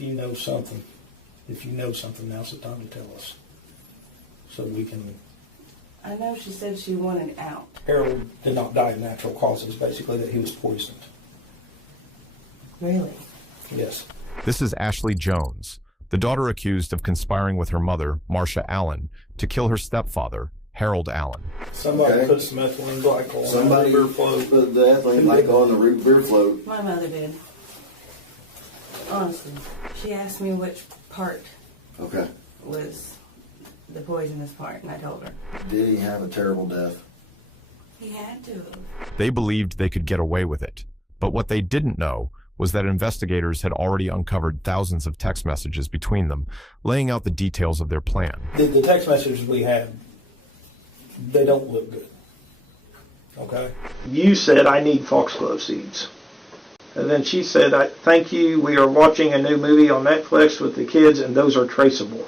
if you know something, now's the time to tell us. So we can... I know she said she wanted out. Harold did not die of natural causes, basically, that he was poisoned. Really? Yes. This is Ashley Jones, the daughter accused of conspiring with her mother, Marsha Allen, to kill her stepfather, Harold Allen. Somebody put some ethylene glycol Somebody on the beer float. put the ethylene glycol on the root beer float. My mother did. Honestly. She asked me which part was the poisonous part, and I told her. Did he have a terrible death? He had to. They believed they could get away with it, but what they didn't know was that investigators had already uncovered thousands of text messages between them, laying out the details of their plan. The text messages we had, they don't look good. Okay? You said, I need foxglove seeds. And then she said, thank you, we are watching a new movie on Netflix with the kids, and those are traceable.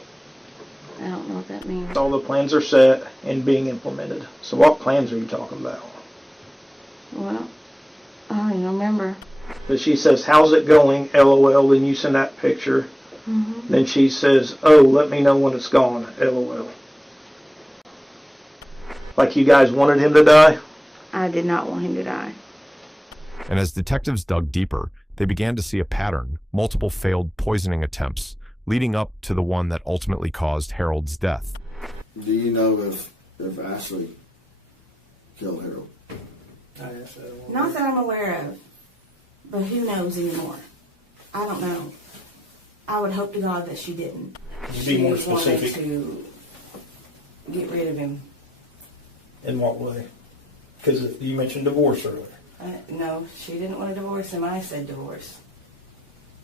I don't know what that means. All the plans are set and being implemented. So what plans are you talking about? Well, I don't even remember. But she says, how's it going, LOL, then you send that picture. Mm-hmm. Then she says, oh, let me know when it's gone, LOL. Like you guys wanted him to die? I did not want him to die. And as detectives dug deeper, they began to see a pattern, multiple failed poisoning attempts, leading up to the one that ultimately caused Harold's death. Do you know if Ashley killed Harold? Not that I'm aware of, but who knows anymore? I don't know. I would hope to God that she didn't. You be more specific. She wanted to get rid of him. In what way? Because you mentioned divorce earlier. No, she didn't want to divorce him. I said divorce.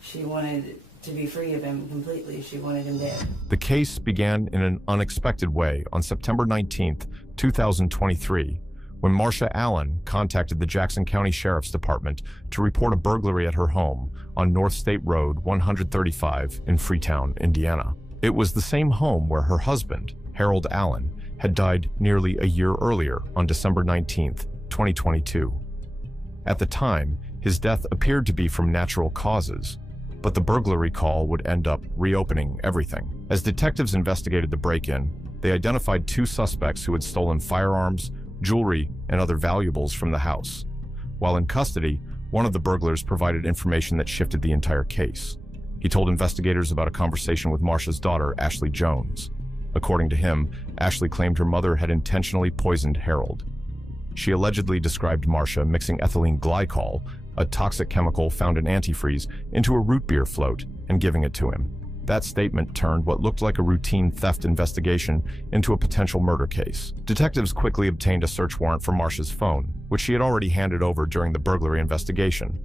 She wanted to be free of him completely. She wanted him dead. The case began in an unexpected way on September 19th, 2023, when Marsha Allen contacted the Jackson County Sheriff's Department to report a burglary at her home on North State Road 135 in Freetown, Indiana. It was the same home where her husband, Harold Allen, had died nearly a year earlier on December 19th, 2022. At the time, his death appeared to be from natural causes, but the burglary call would end up reopening everything. As detectives investigated the break-in, they identified two suspects who had stolen firearms, jewelry, and other valuables from the house. While in custody, one of the burglars provided information that shifted the entire case. He told investigators about a conversation with Marsha's daughter, Ashley Jones. According to him, Ashley claimed her mother had intentionally poisoned Harold. She allegedly described Marsha mixing ethylene glycol, a toxic chemical found in antifreeze, into a root beer float and giving it to him. That statement turned what looked like a routine theft investigation into a potential murder case. Detectives quickly obtained a search warrant for Marsha's phone, which she had already handed over during the burglary investigation.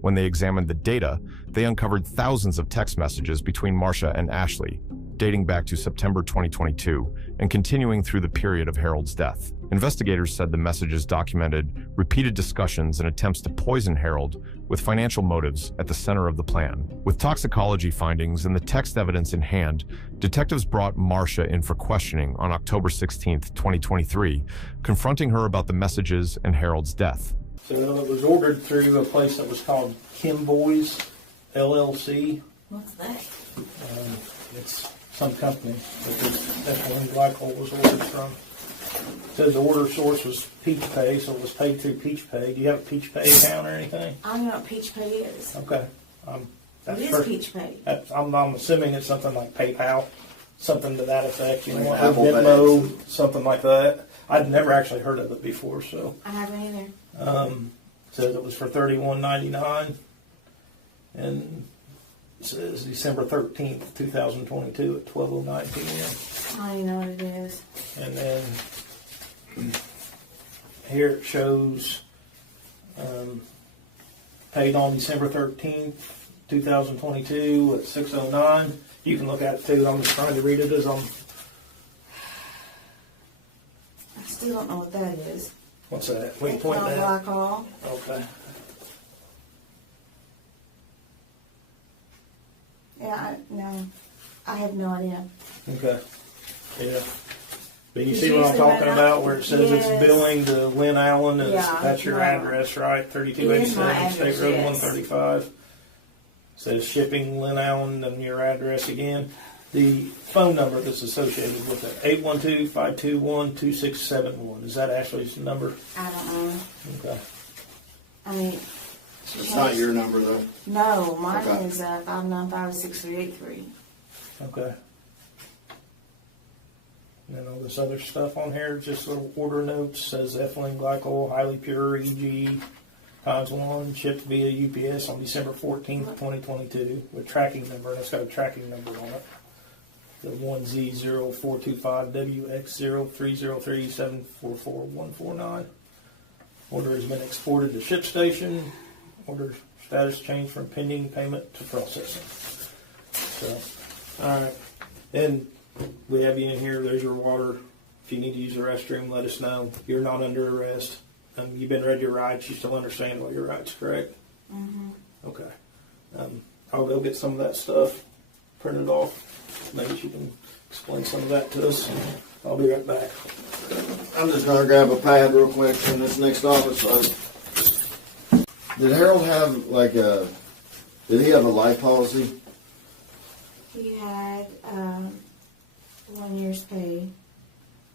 When they examined the data, they uncovered thousands of text messages between Marsha and Ashley, dating back to September 2022 and continuing through the period of Harold's death. Investigators said the messages documented repeated discussions and attempts to poison Harold with financial motives at the center of the plan. With toxicology findings and the text evidence in hand, detectives brought Marsha in for questioning on October 16, 2023, confronting her about the messages and Harold's death. So it was ordered through a place that was called Kim Boys, LLC. What's that? It's some company that this ethylene glycol was ordered from. It says the order source was Peach Pay, so it was paid through Peach Pay. Do you have a Peach Pay account or anything? I don't know what Peach Pay is. Okay. It is Peach Pay. I'm assuming it's something like PayPal, something to that effect. You know, Like or Apple Venmo, Pay. Something like that. I'd never actually heard of it before, so. I haven't either. Says it was for $31.99, and it says December 13th, 2022 at 12:09 p.m. I don't even know what it is. And then here it shows paid on December 13th, 2022 at 6:09. You can look at it too. I'm just trying to read it as I'm. I still don't know what that is. What's that? What are you pointing at? Glycol. Okay. Yeah, I have no idea. Okay. Yeah. But you see what I'm talking about, where it says it's billing to Lynn Allen. That's your address, right? 3287 State Road 135. Says shipping Lynn Allen and your address again. The phone number that's associated with it, 812-521-2671. Is that Ashley's number? I don't know. Okay. I mean, It's not your number though. no, mine Okay. is 595-6383. Okay. And then all this other stuff on here, just little order notes, says ethylene glycol, highly pure EG, times 1, shipped via UPS on December 14th, 2022, with tracking number, and it's got a tracking number on it. The 1Z0425WX03037444149. Order has been exported to ship station. Order status changed from pending payment to processing. So, alright. And we have you in here. There's your water. If you need to use the restroom, let us know. You're not under arrest. You've been read your rights. You still understand what your rights, correct? Mm-hmm. Okay. I'll go get some of that stuff printed off. Maybe you can explain some of that to us. I'll be right back. I'm just gonna grab a pad real quick in this next office. Did Harold have did he have a life policy? He had 1 year's pay,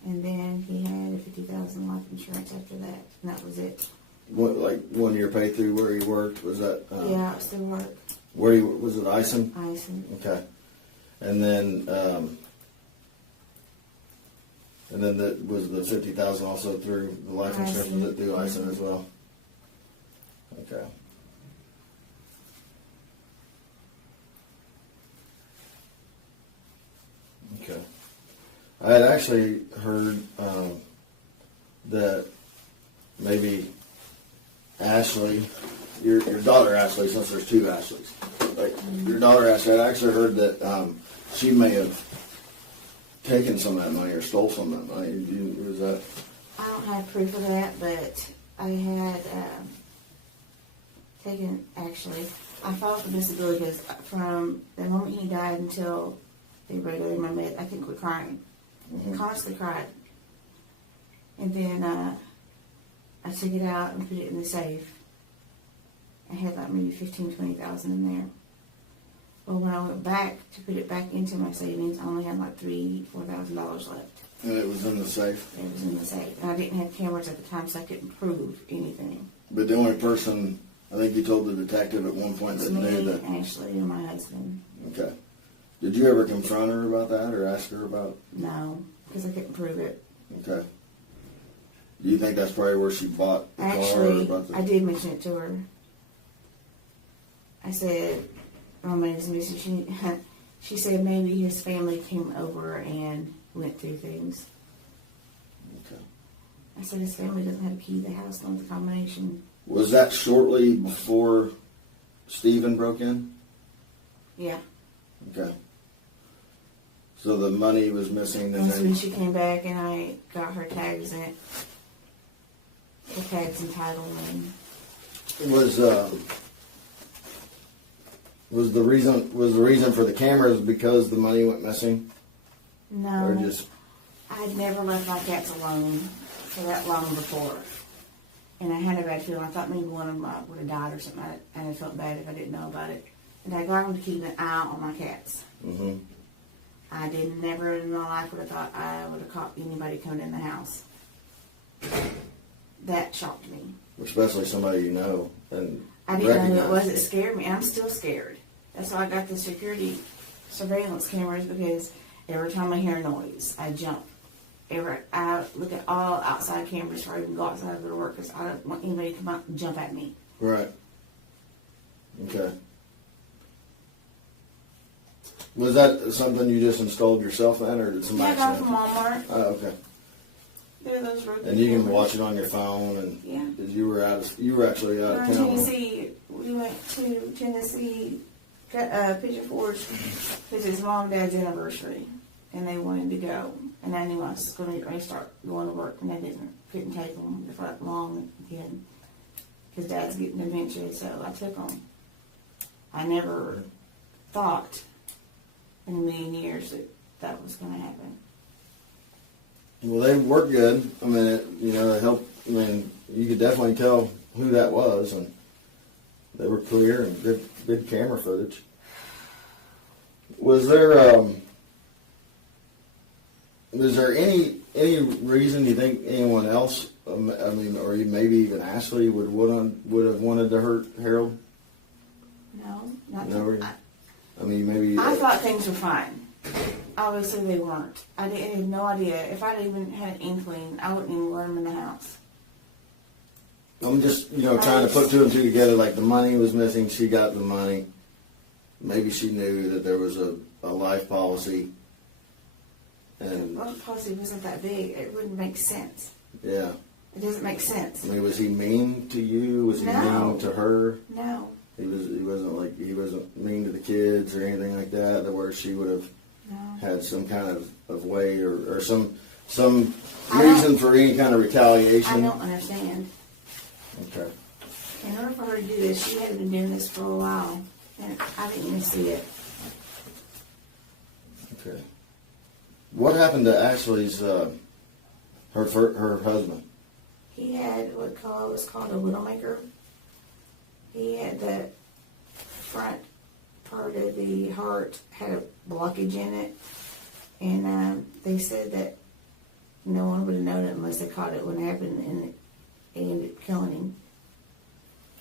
and then he had a $50,000 life insurance after that, and that was it. What, like 1 year pay through where he worked? Was that? Yeah, it still worked. Where he was it? Ison. Ison. Okay. And then that was the $50,000 also through the life insurance. Was it through Ison as well? Okay. Okay. I had actually heard that maybe Ashley, your daughter Ashley, since there's two Ashleys, like your daughter Ashley, I actually heard that she may have taken some of that money or stole some of that money. Was that? I don't have proof of that, but I had taken, actually, I filed for disability because from the moment he died until they regularly in my bed, I couldn't quit crying. Mm-hmm. Constantly cried. And then I took it out and put it in the safe. I had like maybe $15,000-$20,000 in there. Well, when I went back to put it back into my savings, I only had like $3,000-$4,000 left. And it was in the safe? It was in the safe. And I didn't have cameras at the time, so I couldn't prove anything. But the only person, I think you told the detective at one point that knew that. Ashley, and my husband. Okay. Did you ever confront her about that or ask her about? No, because I couldn't prove it. Okay. Do you think that's probably where she bought the car? Actually, Or about the... I did mention it to her. I said, my money's missing. She said maybe his family came over and went through things. Okay. I said his family doesn't have a key to the house, nor the combination. Was that shortly before Stephen broke in? Yeah. Okay. So the money was missing, and That's when then she came back and I got her tags in it. The tags and title and was the reason for the cameras because the money went missing, no. or just I'd never left my cats alone for that long before. And I had a bad feeling. I thought maybe one of them would have died or something. And I felt bad if I didn't know about it. And I got them to keep an eye on my cats. mm-hmm. I never in my life would have thought I would have caught anybody coming in the house. That shocked me. Especially somebody you know and I didn't know who recognize. it was. It scared me. I'm still scared. That's why I got the security surveillance cameras, because every time I hear a noise, I jump. I look at all outside cameras before I even go outside of the work, because I don't want anybody to come out and jump at me. Right. Okay. Was that something you just installed yourself then, or did somebody? Yeah, I got them from Walmart. Oh, okay. They're those rotating And you can cameras. watch it on your phone, and Yeah. because you were actually out We're of in town. Tennessee. We went to Tennessee, Pigeon Forge, because it's Mom and Dad's anniversary, and they wanted to go. And I knew I was going to get ready to start going to work, and I couldn't take them for that long again, because Dad's getting dementia, so I took them. I never thought in a million years that was going to happen. Well, they work good. I mean, it helped. I mean, you could definitely tell who that was, and They were clear and good camera footage. Was there any reason you think anyone else, or maybe even Ashley would have wanted to hurt Harold? No, not No, that. Maybe. I thought things were fine. Obviously they weren't. I had no idea. If I'd even had an inkling, I wouldn't even let them in the house. I'm just, trying to put two and two together. Like the money was missing, she got the money. Maybe she knew that there was a life policy. And The life policy wasn't that big. It wouldn't make sense. Yeah. It doesn't make sense. Was he mean to you? Was he No. mean to her? No. He wasn't mean to the kids or anything like that. Where she would have had some kind of way or some reason for any kind of retaliation. I don't understand. Okay. In order for her to do this, she had been doing this for a while, and I didn't even see it. Okay. What happened to Ashley's her husband? He had what was called a widowmaker. He had the front part of the heart had a blockage in it, and they said that no one would have known it unless they caught it when it happened, and they ended up killing him.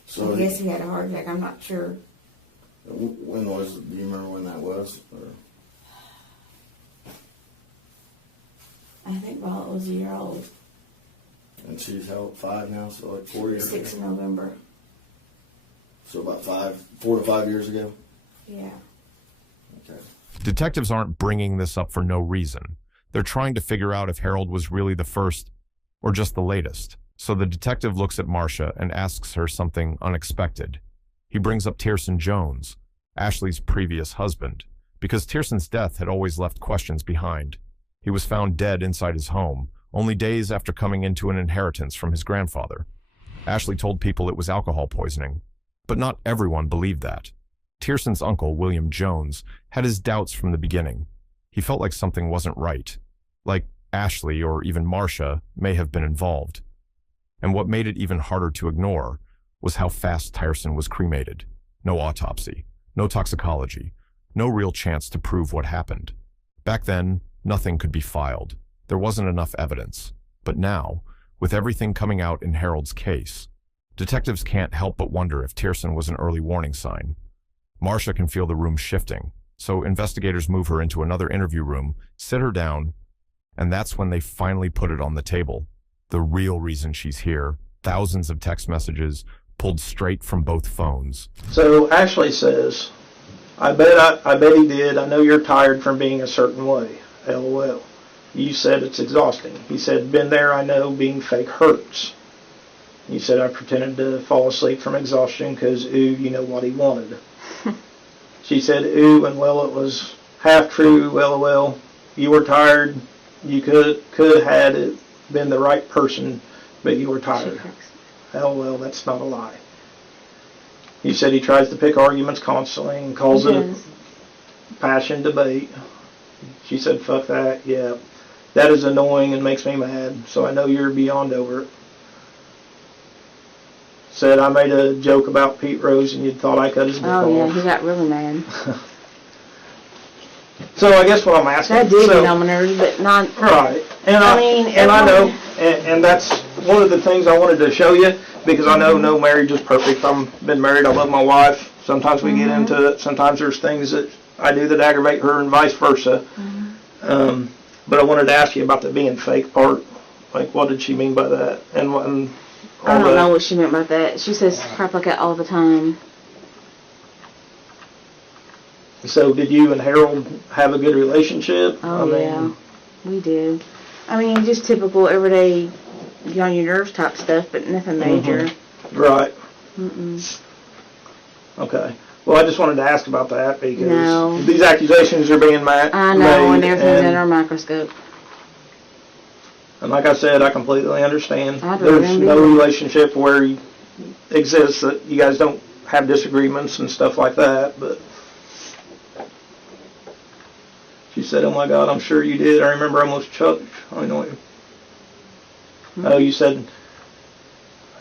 So I guess he had a heart attack. I'm not sure. When was? Do you remember when that was? Or? I think while it was a year old. And she's 5 now, so like 4 years. 6 in November. So about 4 to 5 years ago. Yeah. Okay. Detectives aren't bringing this up for no reason. They're trying to figure out if Harold was really the first or just the latest. So the detective looks at Marsha and asks her something unexpected. He brings up Tierson Jones, Ashley's previous husband, because Tierson's death had always left questions behind. He was found dead inside his home, only days after coming into an inheritance from his grandfather. Ashley told people it was alcohol poisoning, but not everyone believed that. Tierson's uncle, William Jones, had his doubts from the beginning. He felt like something wasn't right, like Ashley or even Marsha may have been involved. And what made it even harder to ignore was how fast Tierson was cremated. No autopsy, no toxicology, no real chance to prove what happened. Back then, nothing could be filed. There wasn't enough evidence. But now, with everything coming out in Harold's case, detectives can't help but wonder if Tierson was an early warning sign. Marsha can feel the room shifting, so investigators move her into another interview room, sit her down, and that's when they finally put it on the table. The real reason she's here, thousands of text messages pulled straight from both phones. So Ashley says, I bet he did. I know you're tired from being a certain way. LOL. You said it's exhausting. He said, been there, I know, being fake hurts. You said I pretended to fall asleep from exhaustion because, you know what he wanted. She said, and well, it was half true, LOL. You were tired. You could have had it been the right person, but you were tired. LOL, that's not a lie. You said he tries to pick arguments constantly and calls it a passion debate. She said, fuck that, yeah. That is annoying and makes me mad, so I know you're beyond over it. Said I made a joke about Pete Rose and you thought I cut his dick off. Oh, yeah, he got really mad. So I guess what I'm asking... That did get on my nerves, but not... Right. And I know, and that's one of the things I wanted to show you, because I know no marriage is perfect. I've been married, I love my wife. Sometimes we get into it. Sometimes there's things that I do that aggravate her and vice versa. But I wanted to ask you about the being fake part. Like, what did she mean by that? And I don't know what she meant by that. She says crap like that all the time. So did you and Harold have a good relationship? Oh, yeah. We did. I mean, just typical everyday get on your nerves type stuff, but nothing major. Right. Okay. Well, I just wanted to ask about that because these accusations are being made. I know, and everything's under a microscope. And like I said, I completely understand. I There's no relationship where it exists that you guys don't have disagreements and stuff like that, but she said, oh my God, I'm sure you did. I remember I almost choked. I know you. Oh, you said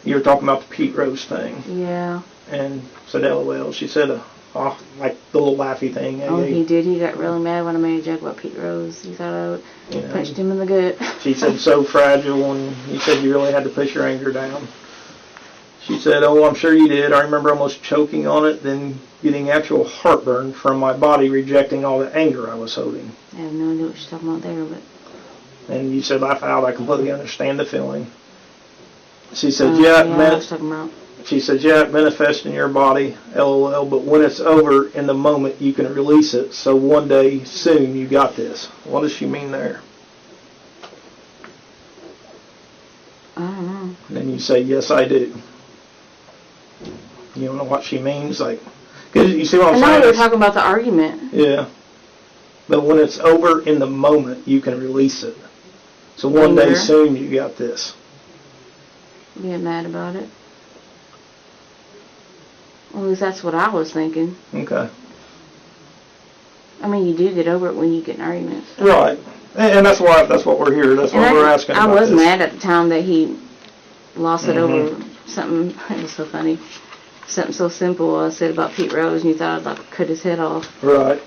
you were talking about the Pete Rose thing. Yeah. and said LOL. She said, oh, like the little laughy thing. Oh, he did. He got really mad when I made a joke about Pete Rose. He thought I would punched him in the gut. She said, so fragile, and you said you really had to push your anger down. She said, oh, I'm sure you did. I remember almost choking on it, then getting actual heartburn from my body rejecting all the anger I was holding. I have no idea what she's talking about there, but... And you said, laugh out, I completely understand the feeling. She said, I was talking about. She said, yeah, it manifests in your body, LOL, but when it's over in the moment, you can release it. So one day soon, you got this. What does she mean there? I don't know. And then you say, yes, I do. You don't know what she means? Like, cause you see what I'm saying? I know we were talking about the argument. Yeah. But when it's over in the moment, you can release it. So one day soon, you got this. Being mad about it. Well, at least that's what I was thinking. Okay. I mean, you do get over it when you get in arguments. Right. And that's why that's what we're here. That's what we're asking about. I was mad at the time that he lost it over something. It was so funny. Something so simple I said about Pete Rose, and you thought I'd like cut his head off. Right.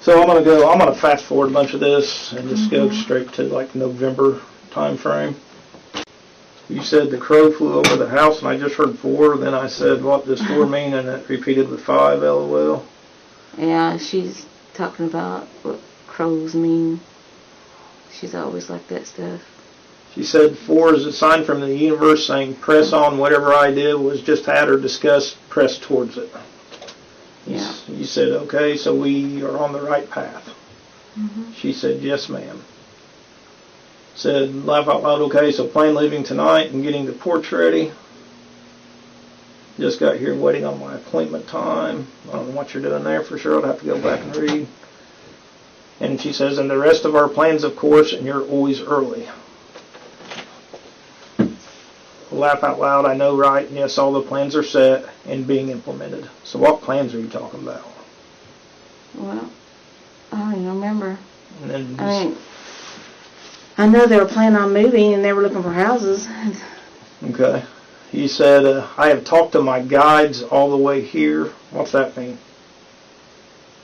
So I'm gonna fast forward a bunch of this and just go straight to like November time frame. You said the crow flew over the house, and I just heard 4. Then I said, what does 4 mean? And it repeated with 5, LOL. Yeah, she's talking about what crows mean. She's always like that stuff. She said 4 is a sign from the universe saying, press on whatever idea was just had or discussed, press towards it. Yeah. You said, okay, so we are on the right path. She said, yes, ma'am. Said, laugh out loud, okay, so plan leaving tonight and getting the porch ready. Just got here waiting on my appointment time. I don't know what you're doing there for sure. I'll have to go back and read. And she says, and the rest of our plans, of course, and you're always early. Laugh out loud, I know, right? And yes, all the plans are set and being implemented. So what plans are you talking about? Well, I don't even remember. And then I mean, I know they were planning on moving and they were looking for houses. okay. He said, I have talked to my guides all the way here. What's that mean?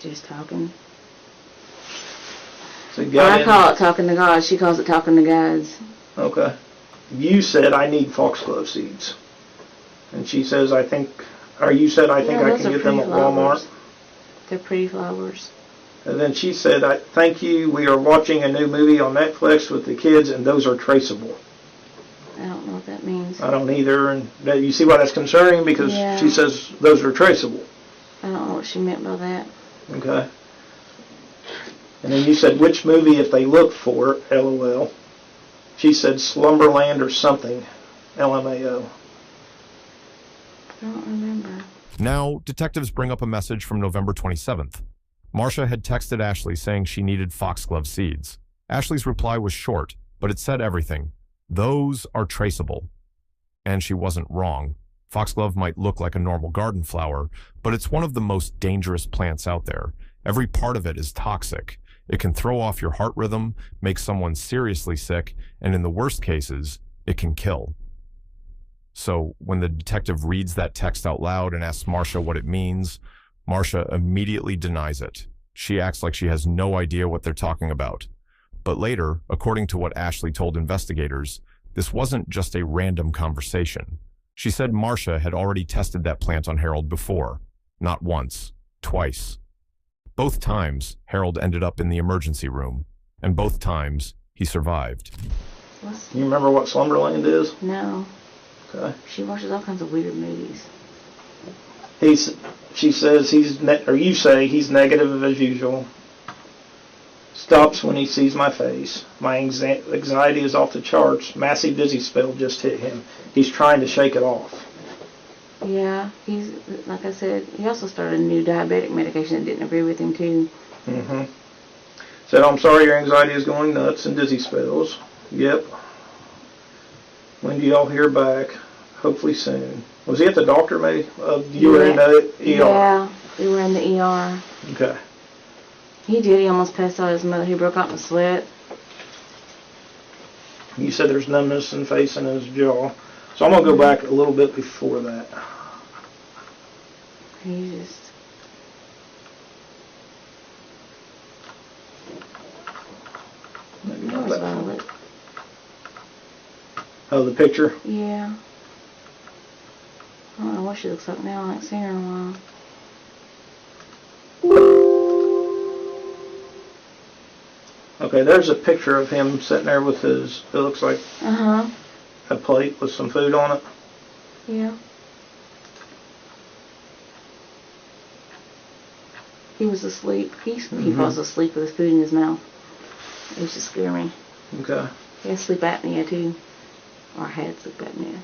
Just talking. So I call it talking to God. She calls it talking to guides. Okay. You said, I need foxglove seeds. And she says, I think I can get them at Walmart. They're pretty flowers. And then she said, thank you, we are watching a new movie on Netflix with the kids, and those are traceable. I don't know what that means. I don't either, and you see why that's concerning, because she says those are traceable. I don't know what she meant by that. Okay. And then you said, which movie if they look for it, LOL. She said Slumberland or something, LMAO. I don't remember. Now, detectives bring up a message from November 27th. Marsha had texted Ashley saying she needed foxglove seeds. Ashley's reply was short, but it said everything. Those are traceable. And she wasn't wrong. Foxglove might look like a normal garden flower, but it's one of the most dangerous plants out there. Every part of it is toxic. It can throw off your heart rhythm, make someone seriously sick, and in the worst cases, it can kill. So when the detective reads that text out loud and asks Marsha what it means, Marsha immediately denies it. She acts like she has no idea what they're talking about. But later, according to what Ashley told investigators, this wasn't just a random conversation. She said Marsha had already tested that plant on Harold before. Not once, twice. Both times, Harold ended up in the emergency room, and both times, he survived. You remember what Slumberland is? No. Okay. She watches all kinds of weird movies. She says you say he's negative as usual. Stops when he sees my face. My anxiety is off the charts. Massive dizzy spell just hit him. He's trying to shake it off. Yeah, he's, like I said, he also started a new diabetic medication that didn't agree with him, too. Said, I'm sorry your anxiety is going nuts and dizzy spells. Yep. When do y'all hear back? Hopefully soon. Was he at the doctor, maybe? You were in the ER? Yeah, we were in the ER. Okay. He did. He almost passed out his mother. He broke out in a sweat. You said there's numbness in face and his jaw. So I'm going to go back a little bit before that. He just... Maybe That not was that far. Violet. Oh, the picture? Yeah. I don't know what she looks like now. I haven't seen her in a while. Okay, there's a picture of him sitting there with his, it looks like Uh-huh. a plate with some food on it. Yeah. He was asleep. He falls asleep with his food in his mouth. It used to scare me. Okay. He has sleep apnea too. Or had sleep apnea.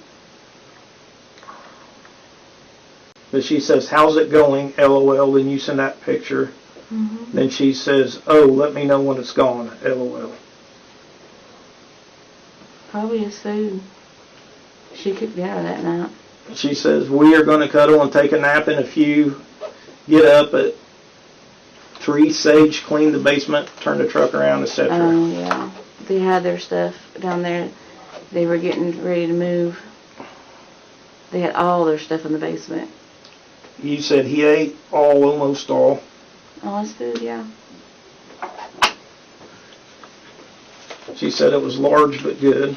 But she says, how's it going? LOL. Then you send that picture. Mm-hmm. Then she says, oh, let me know when it's gone. LOL. Probably his food. She cooked dinner that night. She says, we are going to cuddle and take a nap in a few. Get up at 3, Sage, clean the basement, turn the truck around, etc. Oh, yeah. They had their stuff down there. They were getting ready to move. They had all their stuff in the basement. You said he ate all, almost all. All his food, yeah. She said it was large but good.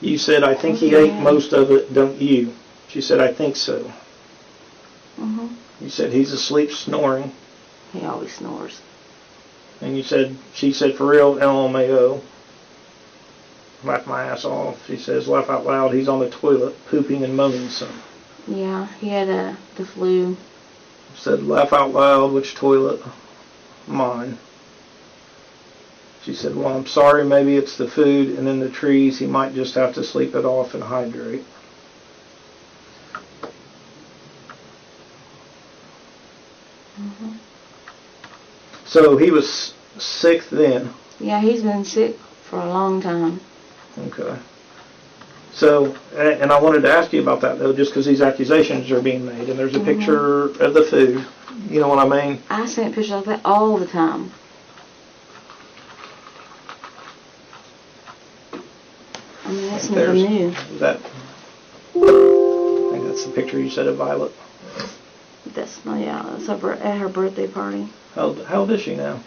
You said, I think he ate most of it, don't you? She said, I think so. Mm-hmm. You said, he's asleep snoring. He always snores. And you said, she said, for real, LMAO. Laughed my ass off. She says, laugh out loud, he's on the toilet, pooping and moaning some. Yeah, he had the flu. Said, laugh out loud, which toilet? Mine. She said, well, I'm sorry, maybe it's the food and then the trees. He might just have to sleep it off and hydrate. Mm-hmm. So he was sick then. Yeah, he's been sick for a long time. Okay. So, and I wanted to ask you about that though, just because these accusations are being made, and there's a picture of the food. You know what I mean? I sent pictures like that all the time. I mean, that's nothing new. That, I think that's the picture you said of Violet. That's not, yeah, that's at her birthday party. How old is she now?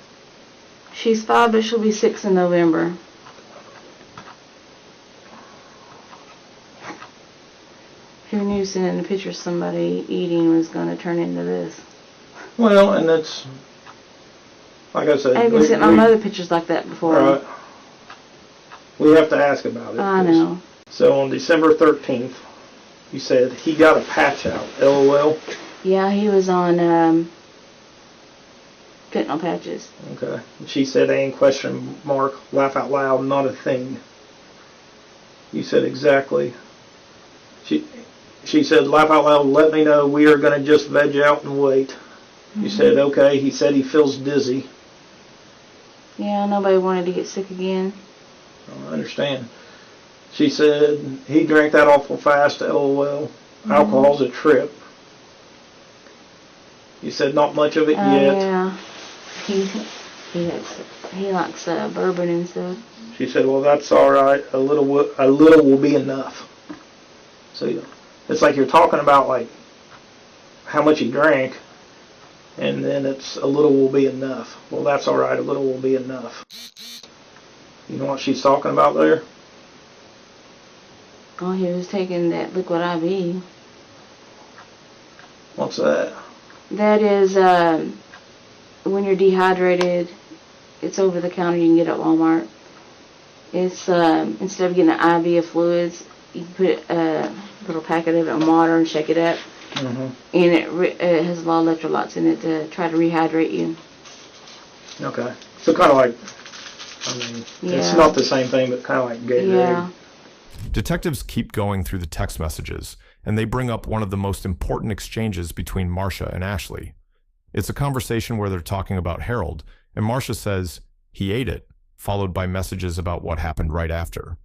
She's 5, but she'll be 6 in November. Who knew sending a picture of somebody eating was going to turn into this? Well, and that's, like I said. I even sent my mother pictures like that before. Right. We have to ask about it. I know. So on December 13th, you said he got a patch out. LOL. Yeah, he was on fentanyl patches. Okay. She said, "And question mark, laugh out loud, not a thing." You said exactly. She said, laugh out loud, let me know, we are going to just veg out and wait. Mm-hmm. You said, okay. He said he feels dizzy. Yeah, nobody wanted to get sick again. I understand. She said, he drank that awful fast, LOL. Alcohol's a trip. You said, not much of it yet. Yeah. He likes bourbon and stuff. She said, well, that's all right. A little will be enough. So it's like you're talking about like how much he drank, and then it's a little will be enough. Well, that's all right. A little will be enough. You know what she's talking about there? Oh, he was taking that liquid IV. What's that? That is when you're dehydrated. It's over the counter. You can get it at Walmart. It's instead of getting an IV of fluids, you can put a little packet of it in water and shake it up. Mm-hmm. And it has a lot of electrolytes in it to try to rehydrate you. Okay. So kind of like, it's not the same thing, but kind of like Gatorade. Yeah. Detectives keep going through the text messages, and they bring up one of the most important exchanges between Marsha and Ashley. It's a conversation where they're talking about Harold, and Marsha says, he ate it, followed by messages about what happened right after.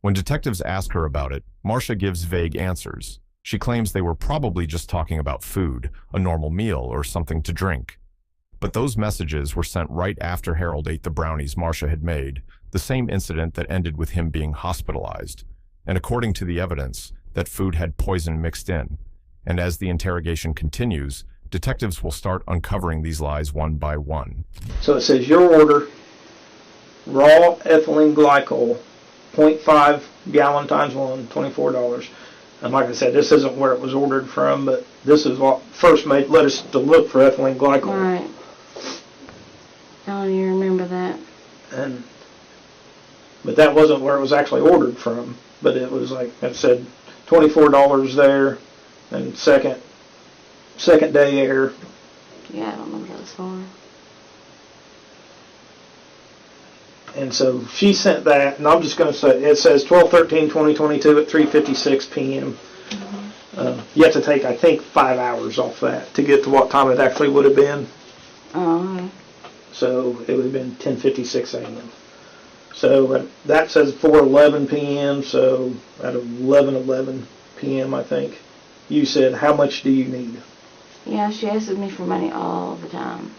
When detectives ask her about it, Marsha gives vague answers. She claims they were probably just talking about food, a normal meal, or something to drink. But those messages were sent right after Harold ate the brownies Marsha had made, the same incident that ended with him being hospitalized, and according to the evidence, that food had poison mixed in. And as the interrogation continues, detectives will start uncovering these lies one by one. So it says your order, raw ethylene glycol, 0.5 gallon times 1, $24. And like I said, this isn't where it was ordered from, but this is what first led us to look for ethylene glycol. Right. I don't even remember that. But that wasn't where it was actually ordered from. But it was like I said, $24 there, and second day air. Yeah, I don't know what that was for. And so she sent that, and I'm just going to say, it says 12/13/2022 at 3:56 p.m. You have to take, I think, 5 hours off that to get to what time it actually would have been. Oh, okay. So it would have been 10:56 a.m. So that says 4:11 p.m., so at 11:11 p.m., I think, you said, how much do you need? Yeah, she asks me for money all the time.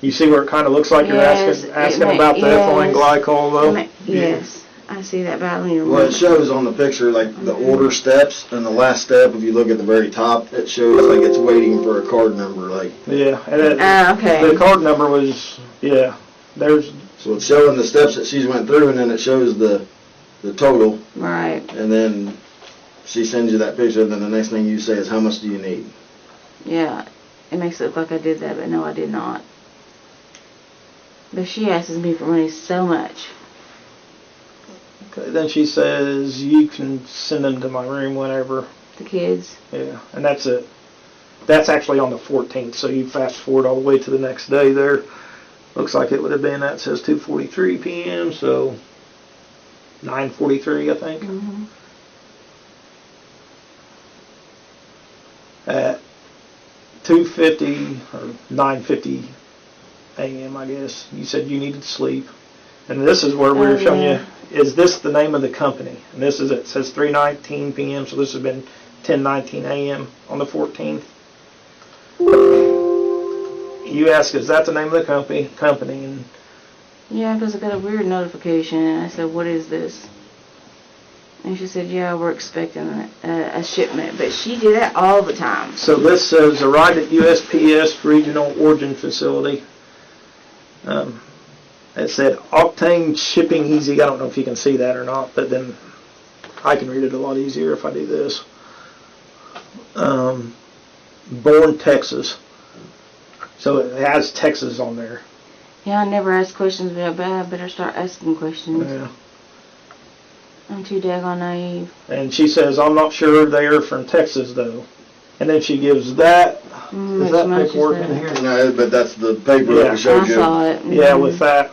You see where it kind of looks like you're asking about the ethylene glycol, though? Yes, I see that, but I don't even Well, remember. it shows on the picture, like, the order steps, and the last step, if you look at the very top, it shows like it's waiting for a card number, like. Yeah, and okay. the card number was, there's. So it's showing the steps that she's went through, and then it shows the total. Right. And then she sends you that picture, and then the next thing you say is, how much do you need? Yeah, it makes it look like I did that, but no, I did not. But she asks me for money so much. Okay, then she says, you can send them to my room whenever. The kids. Yeah, and that's it. That's actually on the 14th, so you fast forward all the way to the next day there. Looks like it would have been, that says 2:43 p.m., so 9:43, I think. Mm-hmm. At 2:50 or 9:50 a.m., I guess, you said you needed sleep. And this is where we were showing you, is this the name of the company? And this is, it says 3:19 p.m., so this has been 10:19 a.m. on the 14th. You asked, is that the name of the company? And Yeah, because I got a weird notification, and I said, what is this? And she said, yeah, we're expecting a shipment. But she did that all the time. so this says, arrived at USPS Regional Origin Facility. It said, Octane Shipping Easy. I don't know if you can see that or not, but then I can read it a lot easier if I do this. Bourne, Texas. So it has Texas on there. Yeah, I never ask questions, but I better start asking questions. Yeah. I'm too daggone naive. And she says, I'm not sure they're from Texas, though. And then she gives that. Is that paperwork in here? No, but that's the paper that we showed I you. saw it. Yeah, with that,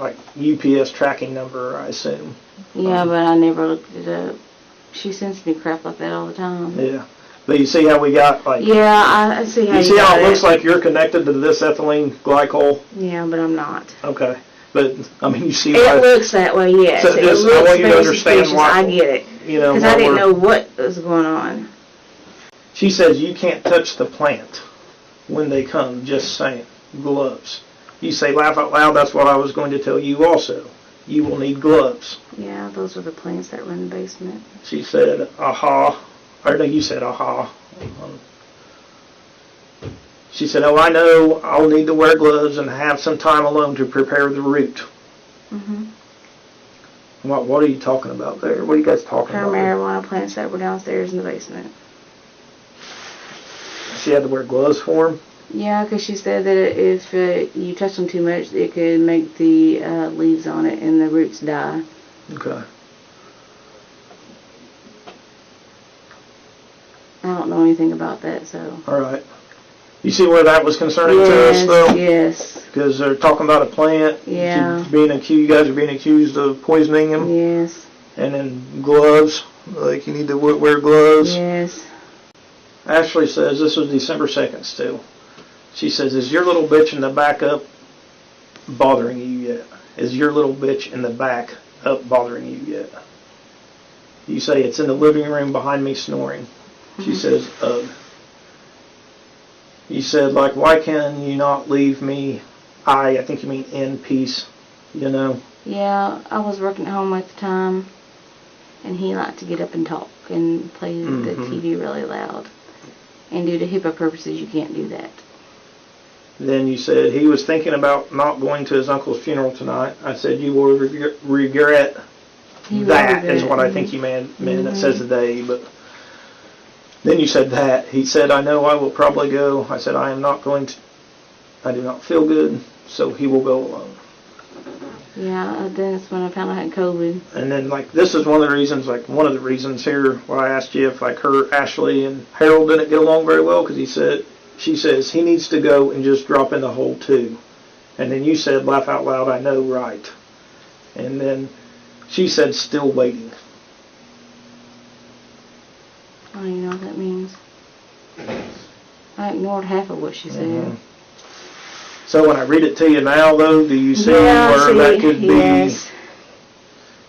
like, UPS tracking number, I assume. Yeah, but I never looked it up. She sends me crap like that all the time. Yeah. But you see how we got, like... Yeah, I see how you see how it looks like you're connected to this ethylene glycol? Yeah, but I'm not. Okay. But, I mean, you see... It looks that way, yes. So it just, looks I want you to very understand suspicious. why... I get it. You know, because I didn't know what was going on. She says you can't touch the plant when they come, just saying. Gloves. You say, laugh out loud, that's what I was going to tell you also. You will need gloves. Yeah, those are the plants that were in the basement. She said, aha. Or no, you said, aha. She said, oh, I know I'll need to wear gloves and have some time alone to prepare the route. Mm-hmm. What are you talking about there? What are you guys talking Her about? marijuana plants that were downstairs in the basement. She had to wear gloves for them? Yeah, because she said that if you touch them too much, it could make the leaves on it and the roots die. Okay. I don't know anything about that, so. All right. You see where that was concerning to us, though? Yes. Because they're talking about a plant. Yeah. You guys are being accused of poisoning them. Yes. And then gloves. Like, you need to wear gloves. Yes. Ashley says, this was December 2nd still. She says, is your little bitch in the back up bothering you yet? Is your little bitch in the back up bothering you yet? You say, it's in the living room behind me snoring. She says, ugh. You said, like, why can you not leave me, I think you mean in peace. you know? Yeah, I was working at home at the time, and he liked to get up and talk and play the TV really loud. And due to HIPAA purposes, you can't do that. Then you said he was thinking about not going to his uncle's funeral tonight. I said you will regret that, is what I think you meant. It says today, but then you said that. He said, I know I will probably go. I said, I am not going to. I do not feel good, so he will go alone. Yeah, then that's when I found out I had COVID. And then, like, this is one of the reasons here why I asked you if, like, Ashley and Harold didn't get along very well, because she says he needs to go and just drop in the hole too. And then you said, laugh out loud, I know, right. And then she said, still waiting. I don't even know what that means. I ignored half of what she said. So when I read it to you now, though, do you see where that could be,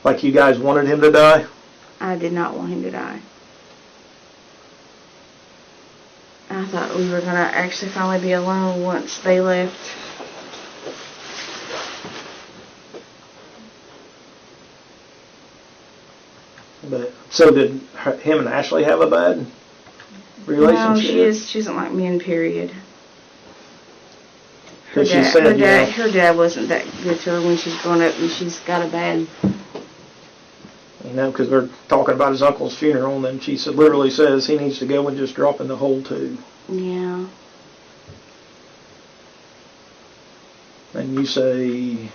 like you guys wanted him to die? I did not want him to die. I thought we were going to actually finally be alone once they left. But so did him and Ashley have a bad relationship? No, she doesn't like men, period. Her dad wasn't that good to her when she's grown up, and she's got a bad... You know, because they're talking about his uncle's funeral, and then she literally says he needs to go and just drop in the hole too. Yeah. And you say,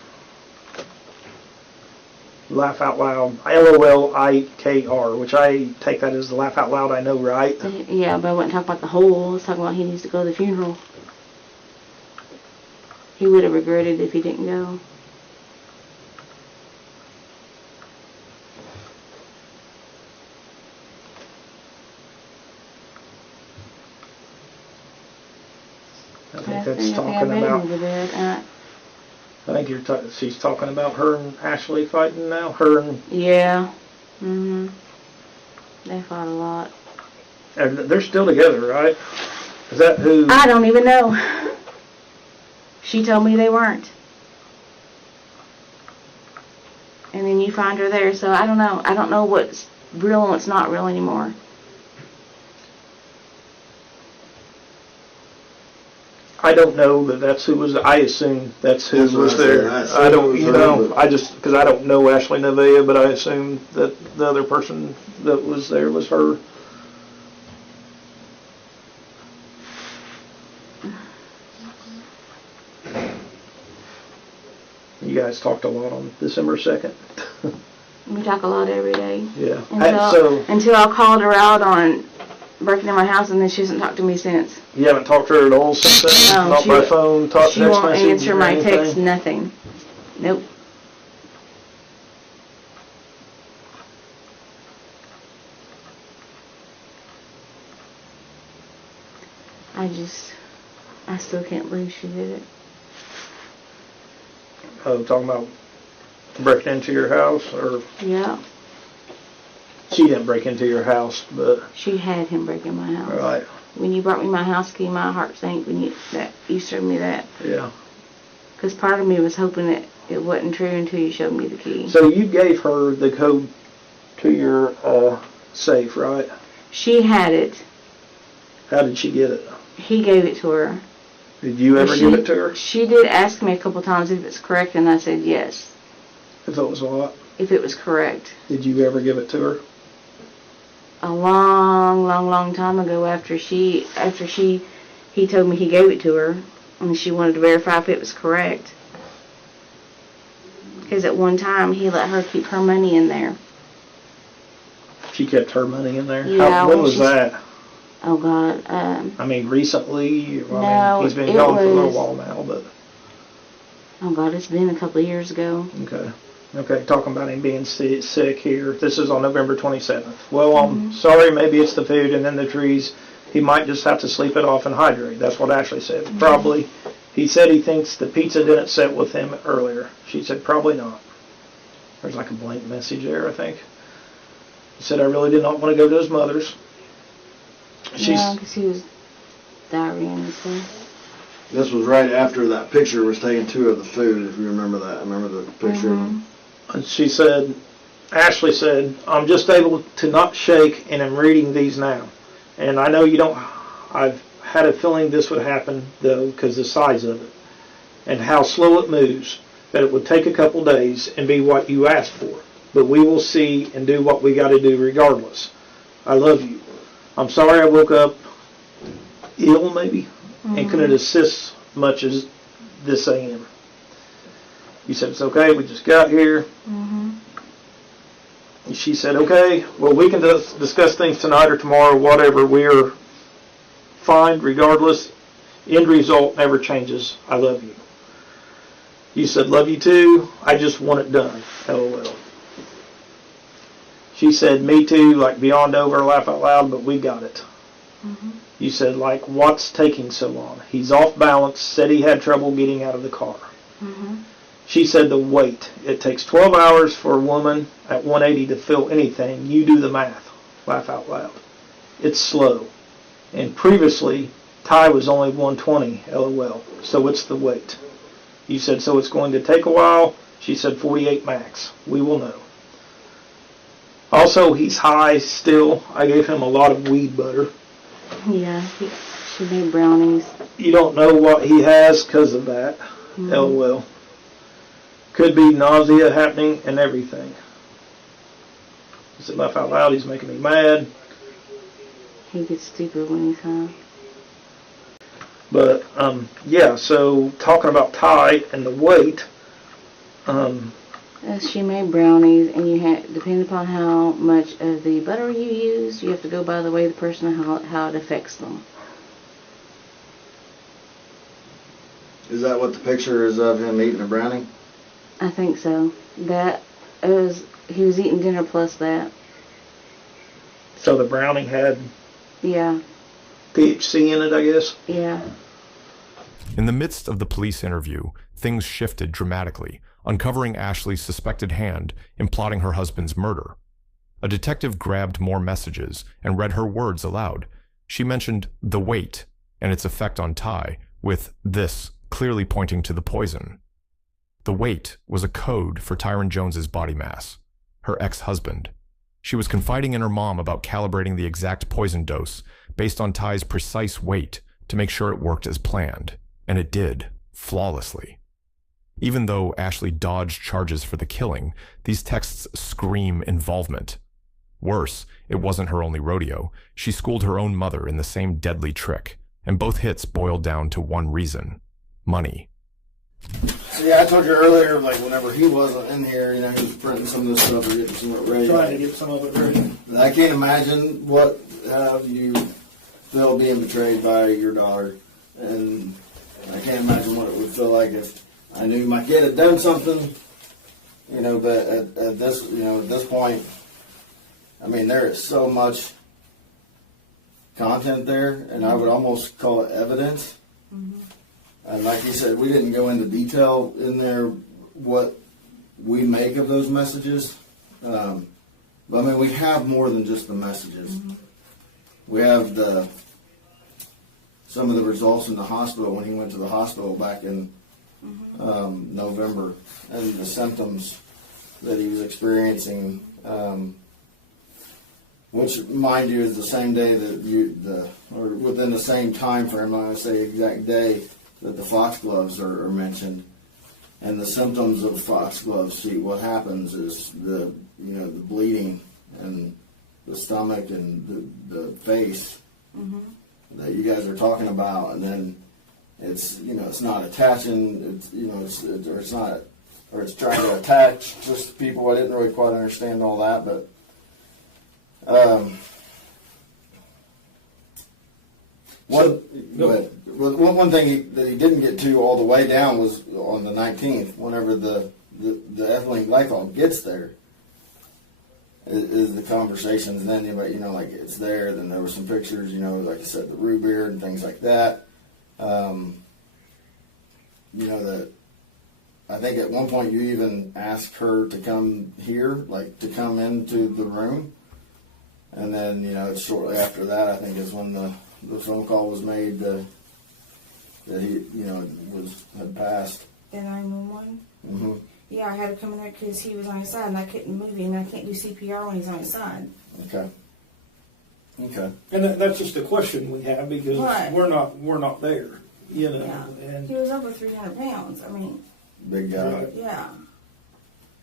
laugh out loud, LOLIKR, which I take that as the laugh out loud, I know, right? Yeah, but I wasn't talking about the hole. I was talking about he needs to go to the funeral. He would have regretted if he didn't go. I think that's talking about. I think she's talking about her and Ashley fighting now. Her and. Yeah. They fought a lot. And they're still together, right? Is that who? I don't even know. She told me they weren't. And then you find her there, so I don't know. I don't know what's real and what's not real anymore. I don't know that that's who was. I assume that's who was there. I don't, because I don't know Ashley Nevaeh, but I assume that the other person that was there was her. You guys talked a lot on December 2nd. We talk a lot every day. Yeah. Until I called her out on breaking in my house, and then she hasn't talked to me since. You haven't talked to her at all since then? No, not by phone, text message? She won't answer my text, nothing. Nope. I still can't believe she did it. Oh, talking about breaking into your house, or? Yeah. She didn't break into your house, but. She had him break in my house. Right. When you brought me my house key, my heart sank when you showed me that. Yeah. Because part of me was hoping that it wasn't true until you showed me the key. So you gave her the code to your safe, right? She had it. How did she get it? He gave it to her. Did you ever give it to her? She did ask me a couple times if it's correct, and I said yes. If it was what? If it was correct. Did you ever give it to her? A long time ago, after he told me he gave it to her, and she wanted to verify if it was correct. Because at one time, he let her keep her money in there. She kept her money in there? Yeah. When was that? Oh, God. I mean, recently? No, he's been gone for a little while now, but... Oh, God, it's been a couple of years ago. Okay, talking about him being sick here. This is on November 27th. Well, I'm sorry, maybe it's the food and then the trees. He might just have to sleep it off and hydrate. That's what Ashley said. Probably. He said he thinks the pizza didn't sit with him earlier. She said probably not. There's like a blank message there, I think. He said, I really did not want to go to his mother's. Yeah, because he was diarrhea and stuff. This was right after that picture was taken too of the food, if you remember that. I remember the picture. And she said, Ashley said, I'm just able to not shake and I'm reading these now. And I know you don't, I've had a feeling this would happen though, because the size of it and how slow it moves, that it would take a couple days and be what you asked for. But we will see and do what we got to do regardless. I love you. I'm sorry I woke up ill maybe and couldn't assist much as this AM. You said, it's okay, we just got here. And she said, okay, well, we can discuss things tonight or tomorrow, whatever. We are fine regardless. End result never changes. I love you. You said, love you too. I just want it done. LOL. She said, me too, like beyond over, laugh out loud, but we got it. You said, like, what's taking so long? He's off balance, said he had trouble getting out of the car. She said the wait. It takes 12 hours for a woman at 180 to feel anything. You do the math. Laugh out loud. It's slow. And previously, Ty was only 120, LOL. So it's the wait. You said, so it's going to take a while. She said 48 max. We will know. Also, he's high still. I gave him a lot of weed butter. Yeah, she made brownies. You don't know what he has because of that. LOL. Could be nausea happening and everything. He said, laugh out loud, he's making me mad. He gets stupid when he's high. But, yeah, so talking about Ty and the weight, she made brownies, and you had, depending upon how much of the butter you use, you have to go by the way of the person, how it affects them. Is that what the picture is of him eating a brownie? I think so. He was eating dinner plus that. so the brownie had Yeah. THC in it, I guess. Yeah. In the midst of the police interview, things shifted dramatically, uncovering Ashley's suspected hand in plotting her husband's murder. A detective grabbed more messages and read her words aloud. She mentioned the weight and its effect on Ty, with this clearly pointing to the poison. The weight was a code for Tyron Jones's body mass, her ex-husband. She was confiding in her mom about calibrating the exact poison dose based on Ty's precise weight to make sure it worked as planned, and it did, flawlessly. Even though Ashley dodged charges for the killing, these texts scream involvement. Worse, it wasn't her only rodeo. She schooled her own mother in the same deadly trick, and both hits boiled down to one reason: money. So yeah, I told you earlier, like whenever he wasn't in here, you know, he was printing some of this stuff or getting some of it ready. Trying to get some of it ready. I can't imagine how you feel being betrayed by your daughter, and I can't imagine what it would feel like if I knew my kid had done something, you know. But at this point, I mean, there is so much content there, and I would almost call it evidence. Mm-hmm. And like you said, we didn't go into detail in there what we make of those messages. But I mean, we have more than just the messages. Mm-hmm. We have some of the results in the hospital when he went to the hospital back in November, and the symptoms that he was experiencing, which, mind you, is the same day that or within the same time frame. I want to say exact day that the foxgloves are mentioned, and the symptoms of foxgloves. See, what happens is the bleeding and the stomach and the face that you guys are talking about, and then it's not attaching. It's trying to attach just people. I didn't really quite understand all that, but one thing that he didn't get to all the way down was on the 19th, whenever the ethylene glycol gets there, is the conversations then about, like it's there. Then there were some pictures, like I said, the root beer and things like that. That I think at one point you even asked her to come here, like to come into the room. And then, shortly after that, I think is when the phone call was made to that he, had passed. The 911? Mm-hmm. Yeah, I had to come in there because he was on his side and I couldn't move him. I can't do CPR when he's on his side. Okay. Okay. And that's just a question we have because Right. we're not there, Yeah. And He was over 300 pounds. I mean, Big guy. Right. yeah.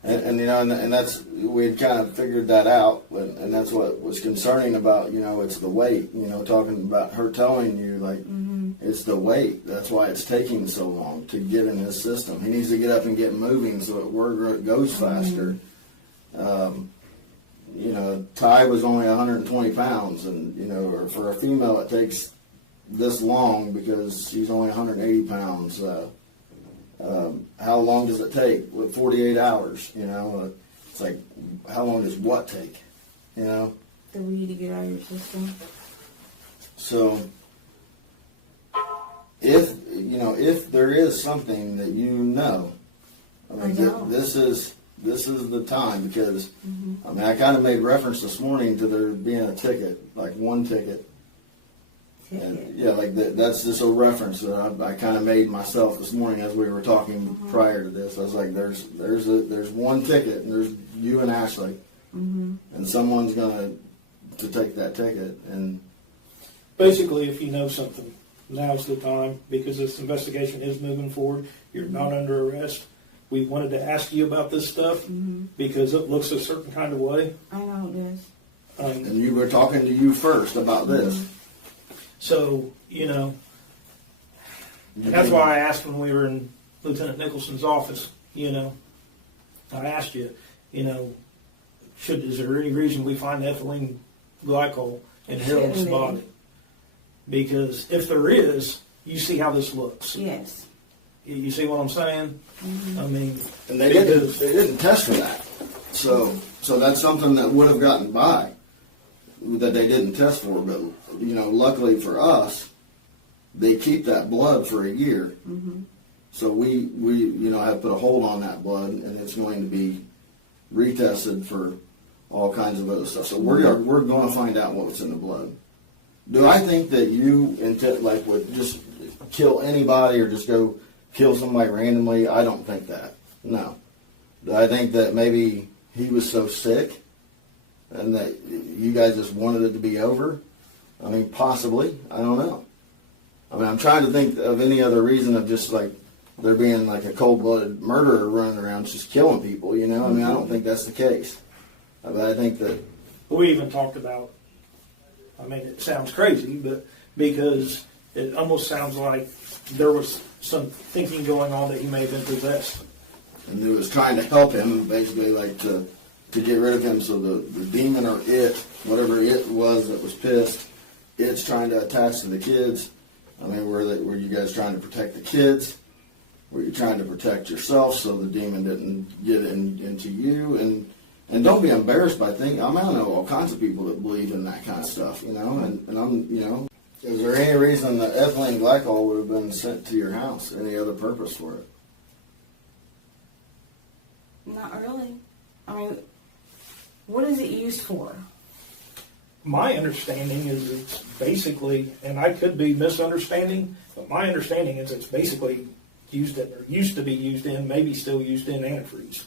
And that's, we had kind of figured that out, and that's what was concerning about, it's the weight, talking about her telling you, like, it's the weight. That's why it's taking so long to get in his system. He needs to get up and get moving so it goes faster. Ty was only 120 pounds, and, or for a female it takes this long because she's only 180 pounds. How long does it take? 48 hours, it's like, how long does what take, The weed to get out of your system. So, if there is something that I mean, this is the time because, I kind of made reference this morning to there being a ticket, like one ticket. And, yeah, like that's just a reference that I kind of made myself this morning as we were talking prior to this. I was like, there's one ticket, and there's you and Ashley, and someone's going to take that ticket. And basically, if you know something, now's the time because this investigation is moving forward. You're not under arrest. We wanted to ask you about this stuff because it looks a certain kind of way. I know it is. And you were talking to you first about this. So, and that's why I asked when we were in Lieutenant Nicholson's office, I asked you, is there any reason we find ethylene glycol in Harold's body? Because if there is, you see how this looks. Yes. You see what I'm saying? I mean, and they didn't test for that. So that's something that would have gotten by that they didn't test for, but luckily for us, they keep that blood for a year. So we have put a hold on that blood, and it's going to be retested for all kinds of other stuff. So we're going to find out what's in the blood. Do I think that you would just kill anybody or just go kill somebody randomly? I don't think that. No. Do I think that maybe he was so sick and that you guys just wanted it to be over? I mean, possibly. I don't know. I mean, I'm trying to think of any other reason of just like there being like a cold-blooded murderer running around just killing people, I mean, I don't think that's the case. But I think that... We even talked about, I mean, it sounds crazy, but because it almost sounds like there was some thinking going on that he may have been possessed. And it was trying to help him, basically, like to get rid of him so the demon or it, whatever it was that was pissed, it's trying to attach to the kids. I mean, were you guys trying to protect the kids? Were you trying to protect yourself so the demon didn't get into you? And don't be embarrassed by thinking. I know all kinds of people that believe in that kind of stuff, and I'm, is there any reason that ethylene glycol would have been sent to your house? Any other purpose for it? Not really. I mean, what is it used for? My understanding is it's basically, and I could be misunderstanding, but my understanding is it's basically used to be used in, maybe still used in antifreeze.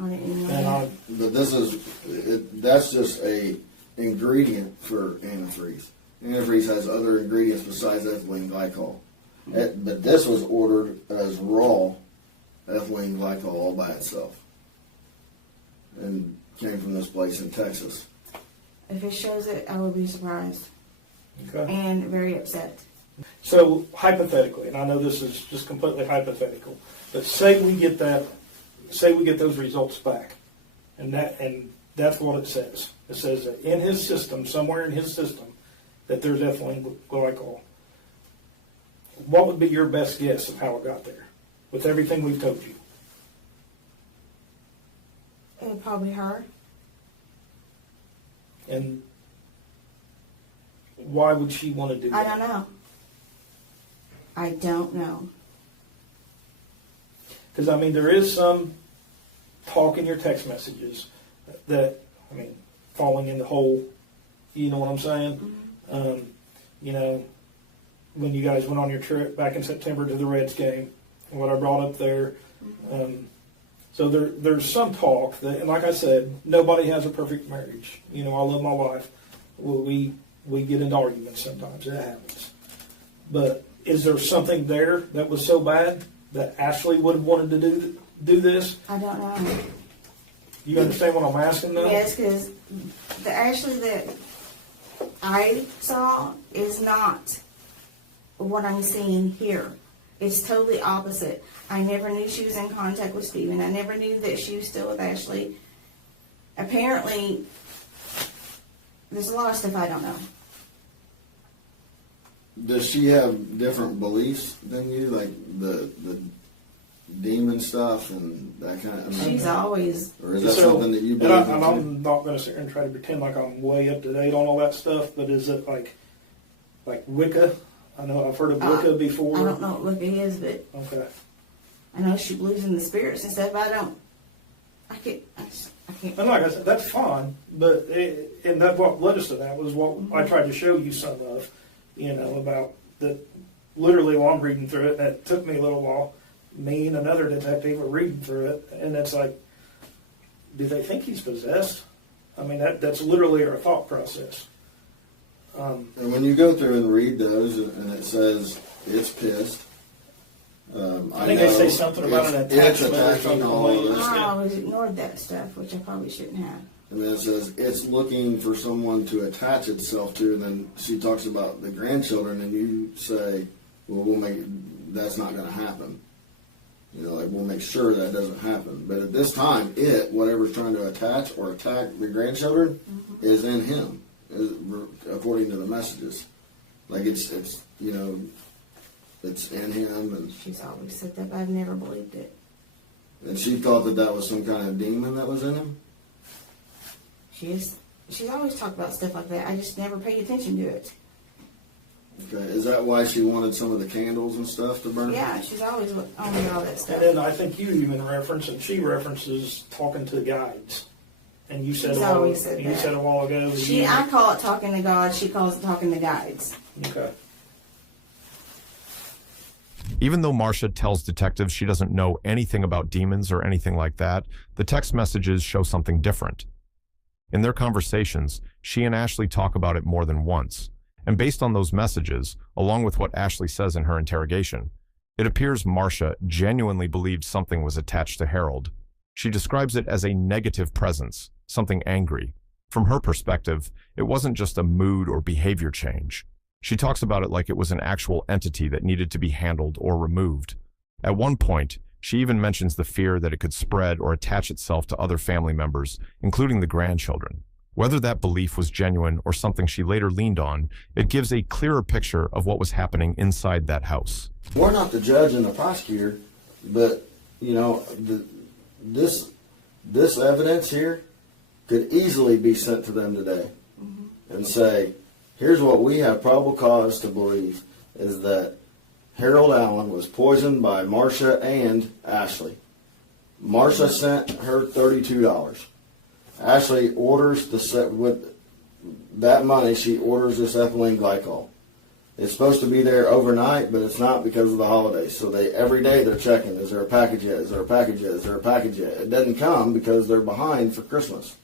I didn't know. But that's just a ingredient for antifreeze. Antifreeze has other ingredients besides ethylene glycol. But this was ordered as raw ethylene glycol all by itself. And came from this place in Texas. If it shows it, I would be surprised. Okay. And very upset. So hypothetically, and I know this is just completely hypothetical, but say we get those results back, and that's what it says. It says that in his system, somewhere in his system, that there's ethylene glycol. What would be your best guess of how it got there, with everything we've told you? It would probably her. And why would she want to do that? I don't know. I don't know. Because, I mean, there is some talk in your text messages that, I mean, falling in the hole, you know what I'm saying? Mm-hmm. when you guys went on your trip back in September to the Reds game, and what I brought up there. So there's some talk that, and like I said, nobody has a perfect marriage. You know, I love my wife. We get into arguments sometimes. It happens. But is there something there that was so bad that Ashley would have wanted to do this? I don't know. You understand what I'm asking, though? Yes, because the Ashley that I saw is not what I'm seeing here. It's totally opposite. I never knew she was in contact with Steven. I never knew that she was still with Ashley. Apparently, there's a lot of stuff I don't know. Does she have different beliefs than you, like the demon stuff and that kind of? She's always. Or is that something that you believe in? And I'm not going to sit here and try to pretend like I'm way up to date on all that stuff, but is it like Wicca? I know I've heard of Wicca before. I don't know what Wicca is, but okay. I know she believes in the spirits and stuff. I can't. And like I said, that's fine, but and that's what led us to that was what I tried to show you some of, you know, about that. Literally, while I'm reading through it, and it took me a little while. Me and another detective were reading through it, and it's like, do they think he's possessed? I mean, that's literally our thought process. And when you go through and read those, and it says it's pissed. I think they say something about an attachment or something. I always ignored that stuff, which I probably shouldn't have. And then it says it's looking for someone to attach itself to, and then she talks about the grandchildren, and you say, well, that's not going to happen. You know, like we'll make sure that doesn't happen. But at this time, whatever's trying to attach or attack the grandchildren, is in him, according to the messages. Like it's you know, it's in him. And she's always said that, but I've never believed it. And she thought that was some kind of demon that was in him? She's always talked about stuff like that. I just never paid attention to it. Okay, is that why she wanted some of the candles and stuff to burn? Yeah, she's always on me all that stuff. And then I think you even reference, and she references talking to guides. And you said said a while ago. I call it talking to God. She calls it talking to guides. Okay. Even though Marsha tells detectives she doesn't know anything about demons or anything like that, the text messages show something different. In their conversations, she and Ashley talk about it more than once. And based on those messages, along with what Ashley says in her interrogation, it appears Marsha genuinely believed something was attached to Harold. She describes it as a negative presence, something angry. From her perspective, it wasn't just a mood or behavior change. She talks about it like it was an actual entity that needed to be handled or removed. At one point, she even mentions the fear that it could spread or attach itself to other family members, including the grandchildren. Whether that belief was genuine or something she later leaned on, it gives a clearer picture of what was happening inside that house. We're not the judge and the prosecutor, but, you know, this evidence here could easily be sent to them today and say, here's what we have probable cause to believe is that Harold Allen was poisoned by Marsha and Ashley. Marsha sent her $32. Ashley orders with that money, she orders this ethylene glycol. It's supposed to be there overnight, but it's not because of the holidays. So every day they're checking, is there a package yet? Is there a package yet? Is there a package yet? It doesn't come because they're behind for Christmas.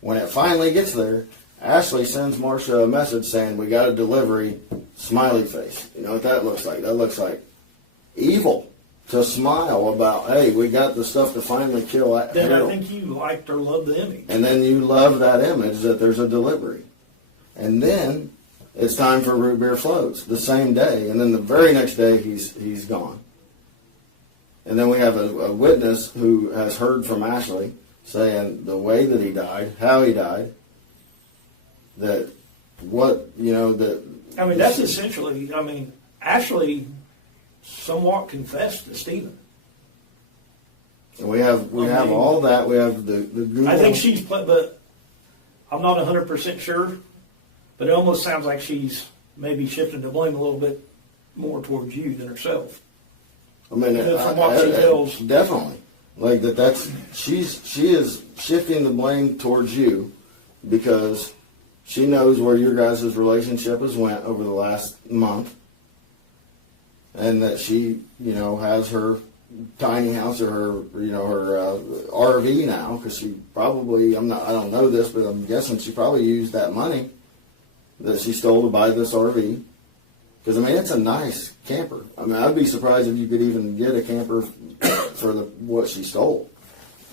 When it finally gets there, Ashley sends Marsha a message saying, we got a delivery, smiley face. You know what that looks like? That looks like evil. To smile about, hey, we got the stuff to finally kill Harold. Then I think you liked or loved the image. And then you love that image that there's a delivery. And then it's time for root beer floats the same day. And then the very next day he's gone. And then we have a witness who has heard from Ashley saying the way that he died, how he died, that what, you know, that... I mean, that's essentially, Ashley somewhat confessed to Stephen. And we have all that. We have the Google. I think but I'm not 100% sure, but it almost sounds like she's maybe shifting the blame a little bit more towards you than herself. I mean, from what she tells, definitely, like that's she is shifting the blame towards you because she knows where your guys' relationship has went over the last month, and that she, has her tiny house or her, her RV now, because she probably, I don't know this, but I'm guessing she probably used that money that she stole to buy this RV. Because, it's a nice camper. I'd be surprised if you could even get a camper for what she stole.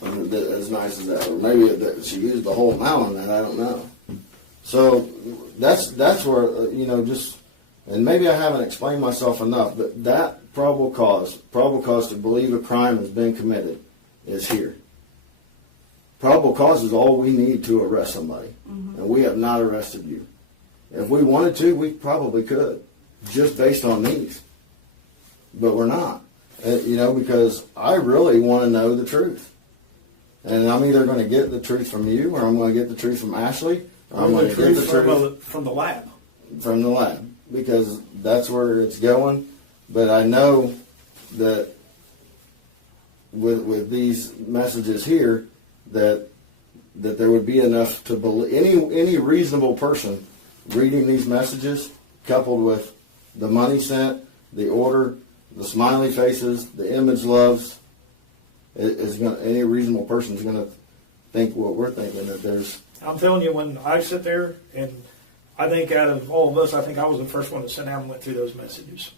As nice as that. Or maybe that she used the whole amount on that, I don't know. So that's where, just, and maybe I haven't explained myself enough, but that probable cause to believe a crime has been committed is here. Probable cause is all we need to arrest somebody. Mm-hmm. And we have not arrested you. If we wanted to, we probably could, just based on these. But we're not. Because I really want to know the truth. And I'm either going to get the truth from you, or I'm going to get the truth from Ashley, or I'm going to get the truth from the lab. From the lab, because that's where it's going. But I know that with these messages here, that there would be enough to believe any reasonable person reading these messages, coupled with the money sent, the order, the smiley faces, the image loves, any reasonable person is going to think what we're thinking, that there's... I'm telling you, when I sit there, and I think out of all of us, I think I was the first one to sit down and went through those messages.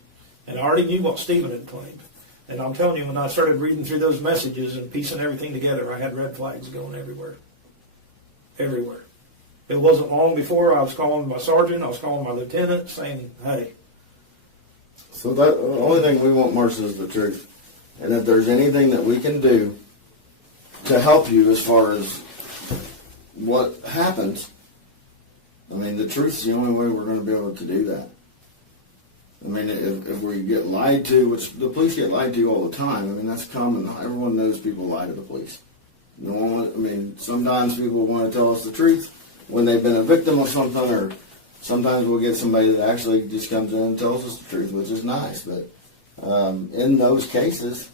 And I already knew what Stephen had claimed. And I'm telling you, when I started reading through those messages and piecing everything together, I had red flags going everywhere. Everywhere. It wasn't long before I was calling my sergeant, I was calling my lieutenant, saying, hey. So the only thing we want, Marsha, is the truth. And if there's anything that we can do to help you as far as what happens, the truth is the only way we're going to be able to do that. If we get lied to, which the police get lied to all the time, that's common. Everyone knows people lie to the police. No one, sometimes people want to tell us the truth when they've been a victim of something, or sometimes we'll get somebody that actually just comes in and tells us the truth, which is nice. But in those cases,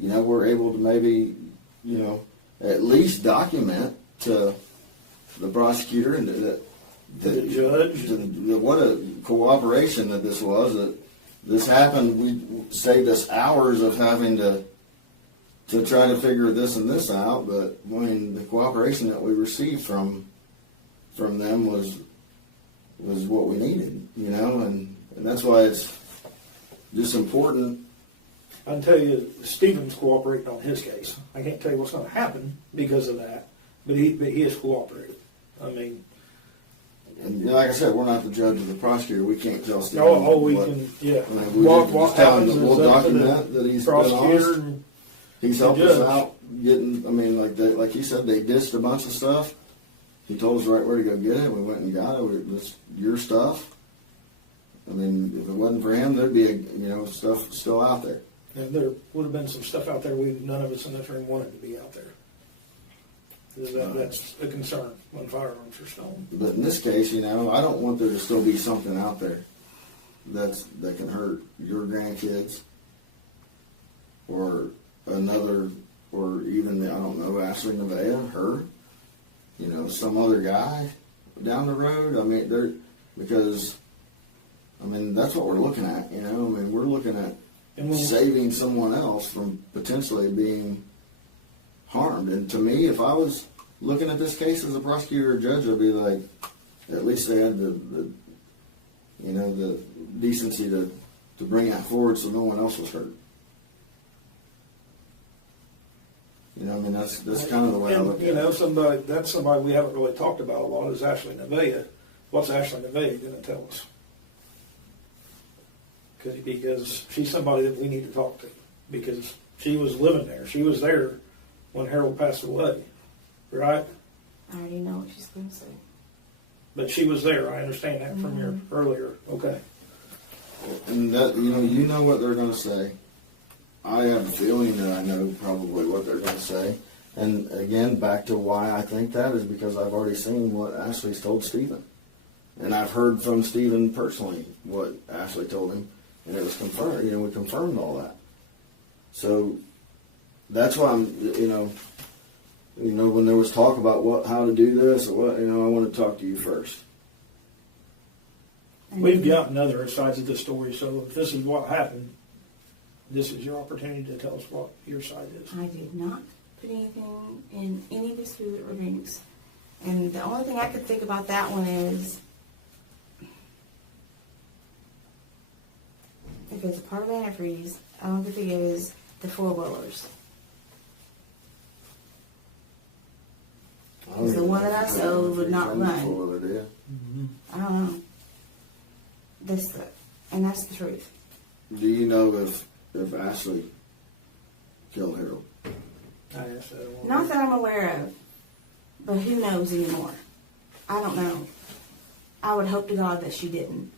we're able to maybe, at least document to the prosecutor and the judge. What a cooperation that this was. That this happened. We saved us hours of having to try to figure this and this out. But the cooperation that we received from them was what we needed. And that's why it's just important. I can tell you, Stephen's cooperating on his case. I can't tell you what's going to happen because of that, but he is cooperating. And like I said, we're not the judge or the prosecutor. We can't tell Stephen. We can, yeah. We just tell him that we'll document that he's been honest. He's helped us out getting. Like he said, they dished a bunch of stuff. He told us right where to go get it. We went and got it. It's your stuff. If it wasn't for him, there'd be stuff still out there. And there would have been some stuff out there none of us in this room wanted to be out there. That's a concern when firearms are stolen. But in this case, I don't want there to still be something out there that can hurt your grandkids or another, or even, I don't know, Ashley Nevaeh, her, some other guy down the road. Because that's what we're looking at, we're looking at saving someone else from potentially being harmed. And to me, if I was looking at this case as a prosecutor or judge, I'd be like, at least they had the decency to bring that forward so no one else was hurt. That's kind of the way I look at it. That's somebody we haven't really talked about a lot is Ashley Nevaeh. What's Ashley Nevaeh going to tell us? Because she's somebody that we need to talk to, because she was living there. She was there when Harold passed away, right? I already know what she's going to say. But she was there. I understand that from your earlier. Okay. And that, you know what they're going to say. I have a feeling that I know probably what they're going to say. And again, back to why I think that is because I've already seen what Ashley's told Stephen. And I've heard from Stephen personally what Ashley told him. And it was confirmed, we confirmed all that. So that's why I'm, when there was talk about how to do this or what, I want to talk to you first. We've gotten other sides of the story, so if this is what happened, this is your opportunity to tell us what your side is. I did not put anything in any of his food or drinks. And the only thing I could think about that one is if it's a part of antifreeze, I don't think it is the four-wheelers. Because the one that I sold would not run. I don't know. And that's the truth. Do you know if Ashley killed Harold? I asked that. Not that I'm aware of, but who knows anymore? I don't know. I would hope to God that she didn't.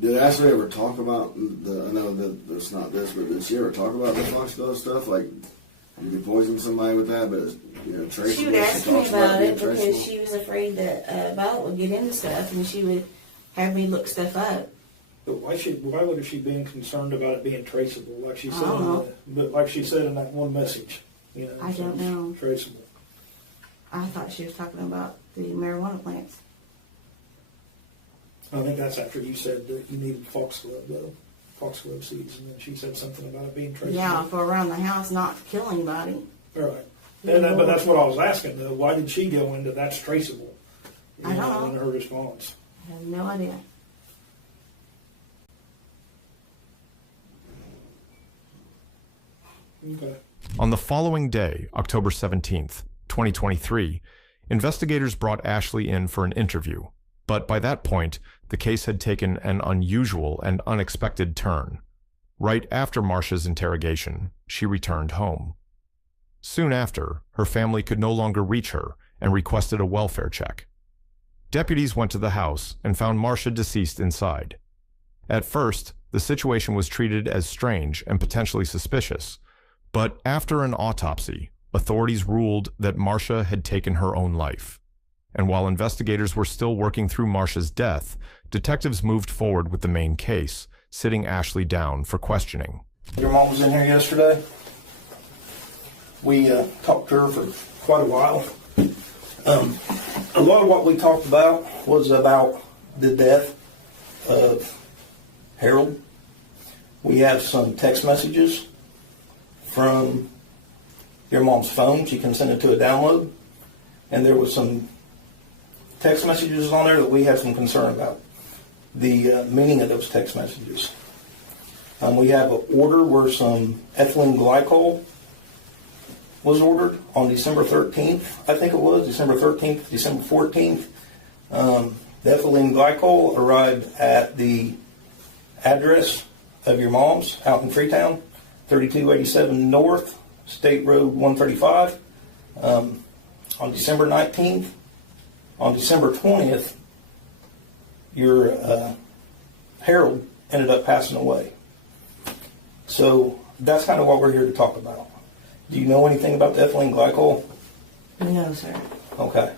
Did Ashley ever talk about I know that it's not this, but did she ever talk about the foxglove stuff? Like, you could poison somebody with that, but traceable. She would ask me talks about it being because traceable. she was afraid that Violet would get into stuff, and she would have me look stuff up. But why would she been concerned about it being traceable? Like she said, I don't know. But like she said in that one message, I don't know. Traceable. I thought she was talking about the marijuana plants. I think that's after you said that you needed foxglove seeds, and then she said something about it being traceable. Yeah, for around the house, not to kill anybody. Right. But that's what I was asking, though. Why did she go into that's traceable? I don't know. In her response. I have no idea. Okay. On the following day, October 17th, 2023, investigators brought Ashley in for an interview, but by that point, the case had taken an unusual and unexpected turn. Right after Marsha's interrogation, she returned home. Soon after, her family could no longer reach her and requested a welfare check. Deputies went to the house and found Marsha deceased inside. At first, the situation was treated as strange and potentially suspicious, but after an autopsy, authorities ruled that Marsha had taken her own life. And while investigators were still working through Marsha's death, detectives moved forward with the main case, sitting Ashley down for questioning. Your mom was in here yesterday. We talked to her for quite a while. A lot of what we talked about was about the death of Harold. We have some text messages from your mom's phone. She consented to a download. And there was some text messages on there that we had some concern about. The meaning of those text messages. We have an order where some ethylene glycol was ordered on December 13th, I think it was, December 13th, December 14th. The ethylene glycol arrived at the address of your mom's out in Freetown, 3287 North, State Road 135, on December 19th. On December 20th, your Harold ended up passing away. So that's kind of what we're here to talk about. Do you know anything about the ethylene glycol? No, sir. Okay.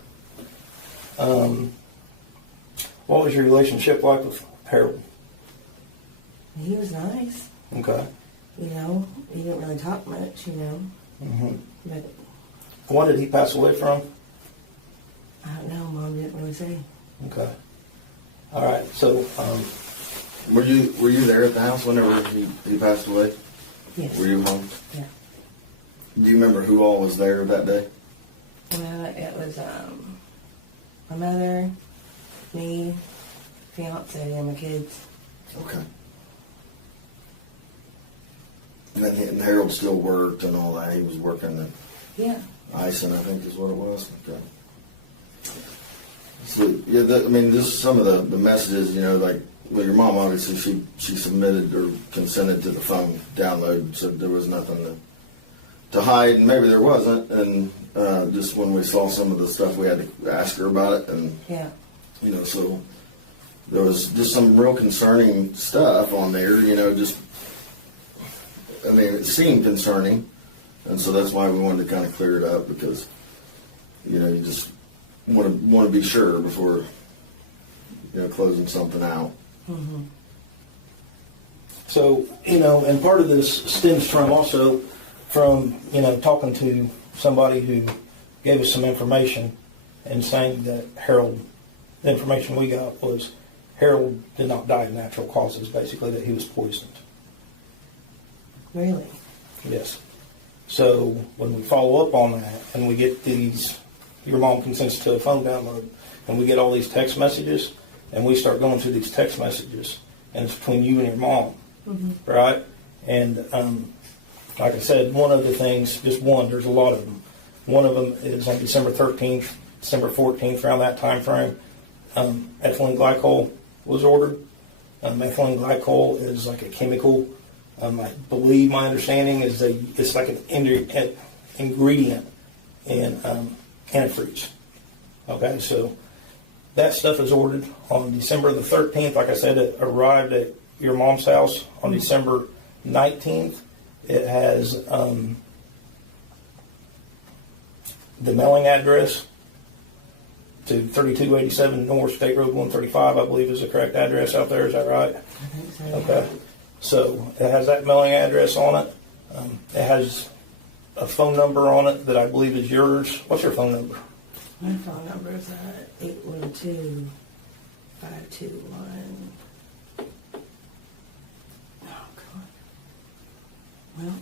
What was your relationship like with Harold? He was nice. Okay. He didn't really talk much, Mm-hmm. But What did he pass away from? I don't know. Mom didn't really say. Okay. All right. So, Were you there at the house whenever he passed away? Yes. Were you home? Yeah. Do you remember who all was there that day? Well, it was my mother, me, fiance, and my kids. Okay. And Harold still worked and all that. He was working the Yeah. icing, I think is what it was. Okay. So, yeah, this is some of the messages, like your mom, obviously, she submitted or consented to the phone download, so there was nothing to hide, and maybe there wasn't, and just when we saw some of the stuff, we had to ask her about it, and, Yeah. So there was just some real concerning stuff on there, it seemed concerning, and so that's why we wanted to kind of clear it up, because, you just want to be sure before, closing something out. Mm-hmm. So, and part of this stems from also from, talking to somebody who gave us some information and saying that Harold, the information we got was Harold did not die of natural causes, basically, that he was poisoned. Really? Yes. So when we follow up on that and we get these, your mom consents to a phone download, and we get all these text messages, and we start going through these text messages, and it's between you and your mom, right? And like I said, one of the things, just one, there's a lot of them. One of them is on December 13th, December 14th, around that time frame, ethylene glycol was ordered. Ethylene glycol is like a chemical. I believe my understanding is it's like an ingredient in antifreeze. Okay, so that stuff is ordered on December the 13th. Like I said, it arrived at your mom's house on December 19th. It has the mailing address to 3287 North State Road 135, I believe is the correct address out there. Is that right? I think so. Okay. So it has that mailing address on it. It has a phone number on it that I believe is yours. What's your phone number? My phone number is 812-521. Oh, God. Well,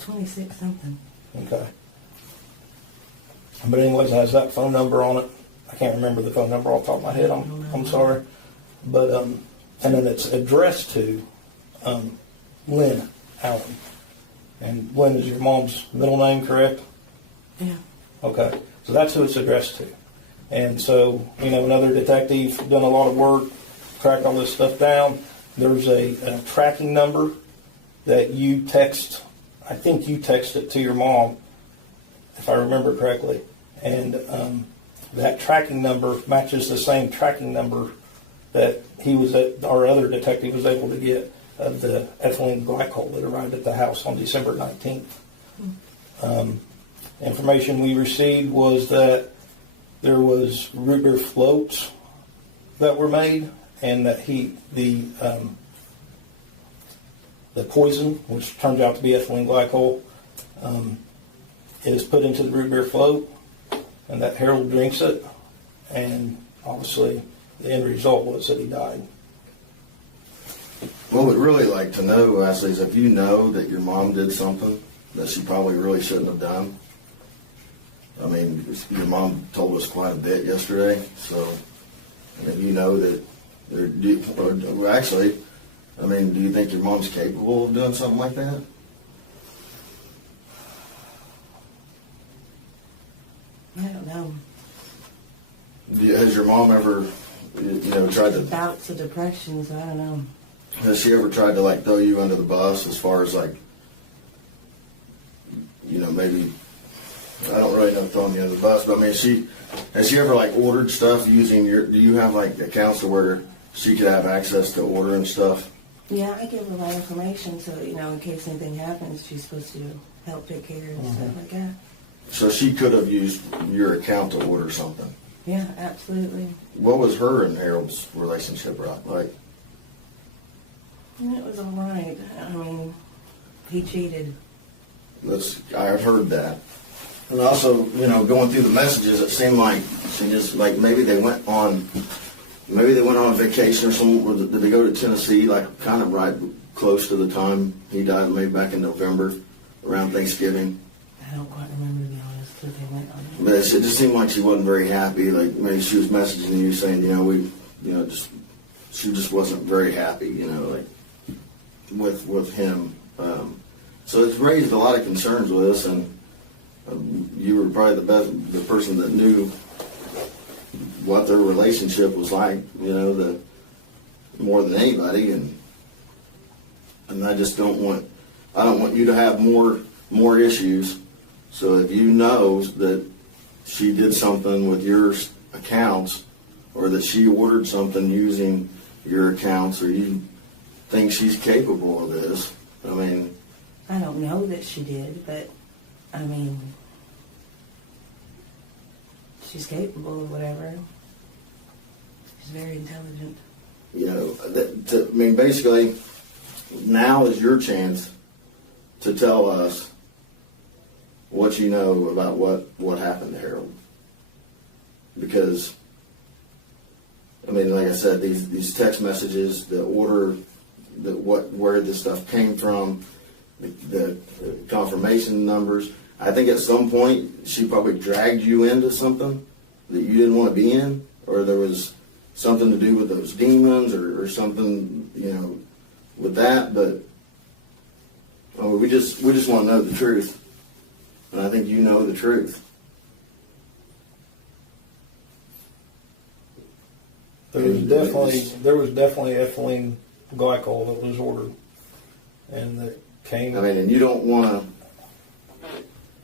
26 something. Okay. But anyways, it has that phone number on it. I can't remember the phone number off the top of my head. I'm sorry. But and then it's addressed to Lynn Allen. And Lynn is your mom's middle name, correct? Yeah. Okay. So that's who it's addressed to. And so, another detective done a lot of work, tracked all this stuff down. There's a tracking number that you text. I think you text it to your mom, if I remember correctly. And that tracking number matches the same tracking number that our other detective was able to get of the ethylene glycol that arrived at the house on December 19th. Information we received was that there was root beer floats that were made, and that the poison, which turns out to be ethylene glycol, is put into the root beer float, and that Harold drinks it, and obviously the end result was that he died. What we'd really like to know, Ashley, is if you know that your mom did something that she probably really shouldn't have done. I mean, your mom told us quite a bit yesterday, so you know that do you think your mom's capable of doing something like that? I don't know. Has your mom ever, tried to... Bouts of depression, so I don't know. Has she ever tried to, throw you under the bus as far as, maybe... I don't really know throwing you under the bus, but, has she ever, ordered stuff using do you have, accounts to where she could have access to ordering stuff? Yeah, I give her my information so, in case anything happens, she's supposed to help take care of stuff like that. So she could have used your account to order something? Yeah, absolutely. What was her and Harold's relationship like? It was all right. He cheated. I've heard that. And also, going through the messages, it seemed like she just, maybe they went on a vacation or something. Did they go to Tennessee, kind of right close to the time he died, maybe back in November, around Thanksgiving? I don't quite remember, to be honest, but they went on. But it just seemed like she wasn't very happy. Maybe she was messaging you saying, she just wasn't very happy, with him. So it's raised a lot of concerns with us, and you were probably the person that knew what their relationship was like, more than anybody, and I just don't want you to have more issues. So if you know that she did something with your accounts, or that she ordered something using your accounts, or you think she's capable of this, I don't know that she did, but she's capable of whatever. She's very intelligent. Basically, now is your chance to tell us what you know about what happened to Harold. because, I mean, like I said, these text messages, the order, where this stuff came from, the confirmation numbers. I think at some point she probably dragged you into something that you didn't want to be in, or there was something to do with those demons, or something, you know, with that. But we just want to know the truth, and I think you know the truth. There was definitely ethylene glycol that was ordered, and that came. I mean, and you don't want to.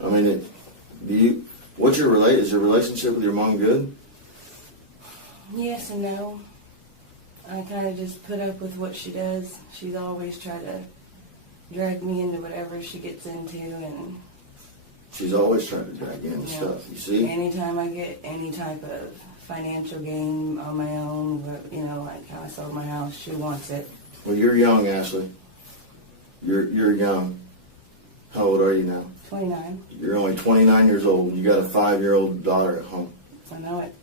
I mean, what's is your relationship with your mom good? Yes and no. I kind of just put up with what she does. She's always tried to drag me into whatever she gets into, and she's always trying to drag you into stuff. You see? Anytime I get any type of financial gain on my own, you know, like how I sold my house, she wants it. Well, you're young, Ashley. You're young. How old are you now? 29. You're only 29 years old. You got a 5-year-old daughter at home. I know it.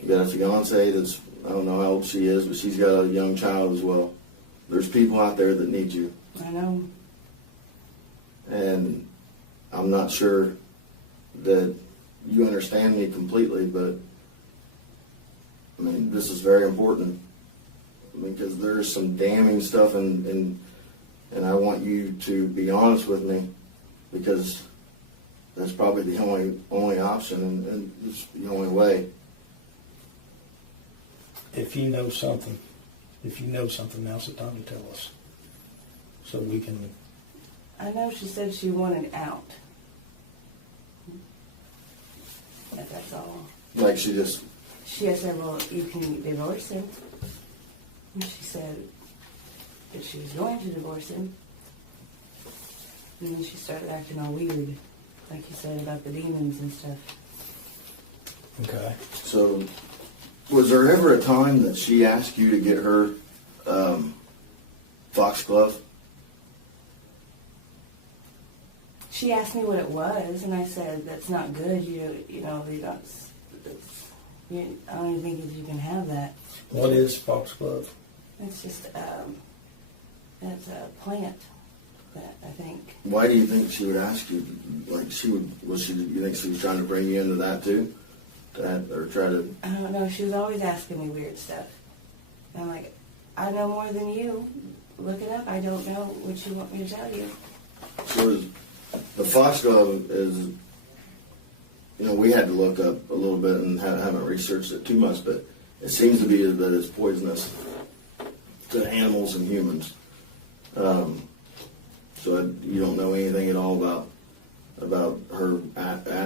You got a fiance that's, I don't know how old she is, but she's got a young child as well. There's people out there that need you. I know. And I'm not sure that you understand me completely, but I mean, this is very important, because there's some damning stuff, and I want you to be honest with me, because that's probably the only option, and it's the only way. If you know something, now's the time to tell us, so we can. I know she said she wanted out. But that's all. Like she had said, well, you can divorce him. And she said that she was going to divorce him. And then she started acting all weird, like you said, about the demons and stuff. Okay. So, was there ever a time that she asked you to get her foxglove? She asked me what it was, and I said, that's not good. You know, I don't even think that you can have that. What is foxglove? It's just, it's a plant that I think. Why do you think she would ask you? Like you think she was trying to bring you into that too? Or try to? I don't know. She was always asking me weird stuff. And I'm like, I know more than you. Look it up. I don't know what you want me to tell you. So the foxglove is, you know, we had to look up a little bit and haven't researched it too much, but it seems to be that it's poisonous to animals and humans. So you don't know anything at all about her.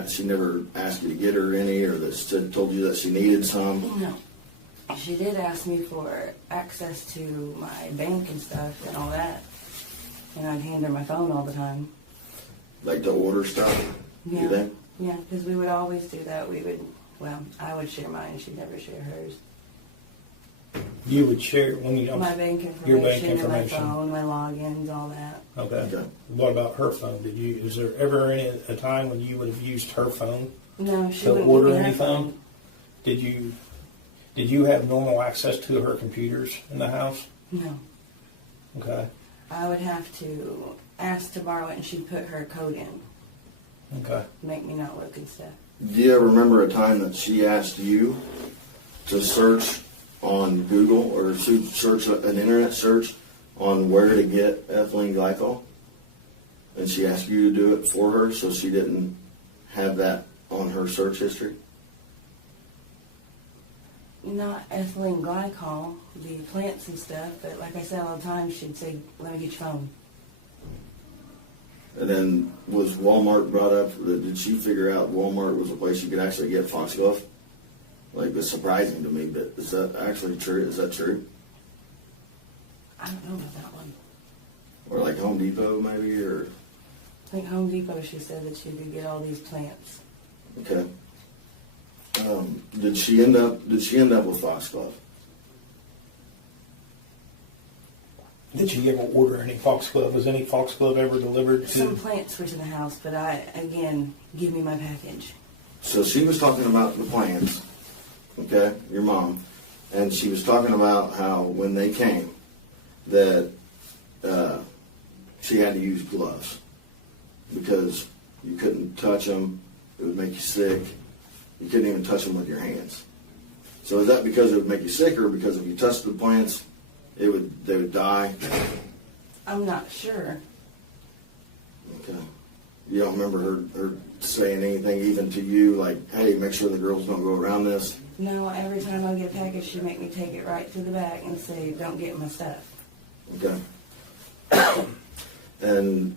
She never asked you to get her any, or that she told you that she needed some. No, she did ask me for access to my bank and stuff and all that, and I'd hand her my phone all the time. Like to order stuff. Yeah. You think? Yeah, because we would always do that. I would share mine. She'd never share hers. You would share My bank information, your bank and my information. phone, my logins, all that. Okay. What about her phone? Is there ever a time when you would have used her phone No, she to wouldn't order give me her anything? phone. Did you have normal access to her computers in the house? No. Okay. I would have to ask to borrow it, and she'd put her code in. Okay. Make me not look and stuff. Do you ever remember a time that she asked you to search on Google or search an internet search on where to get ethylene glycol? And she asked you to do it for her so she didn't have that on her search history? Not ethylene glycol, the plants and stuff, but like I said all the time, she'd say, let me get your phone. And then was Walmart brought up? Did she figure out Walmart was a place you could actually get foxglove? Like, it's surprising to me, but is that actually true? Is that true? I don't know about that one. Or like Home Depot maybe, or? I think Home Depot, she said that she could get all these plants. Okay. Did she end up with foxglove? Did you ever order any foxglove? Was any foxglove ever delivered to? Some plants were to the house, but give me my package. So she was talking about the plants, okay, your mom, and she was talking about how when they came, that she had to use gloves because you couldn't touch them, it would make you sick. You couldn't even touch them with your hands. So is that because it would make you sick, or because if you touched the plants, they would die? I'm not sure. Okay. You don't remember her saying anything even to you, like, hey, make sure the girls don't go around this? No, every time I get a package, she make me take it right to the back and say, don't get my stuff. Okay. And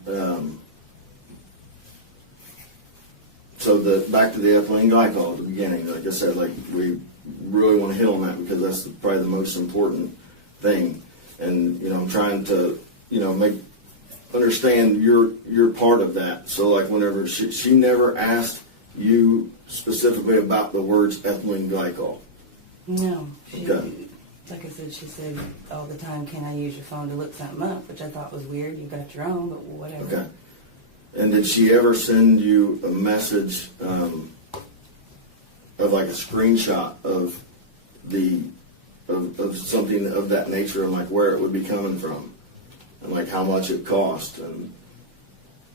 so back to the ethylene glycol at the beginning, like I said, like we really want to hit on that because that's probably the most important thing. And, I'm trying to, understand your part of that. So like whenever she never asked you specifically about the words ethylene glycol. No. Okay. Like I said, she said all the time, can I use your phone to look something up, which I thought was weird. You got your own, but whatever. Okay. And did she ever send you a message of like a screenshot of of something of that nature and like where it would be coming from and like how much it cost and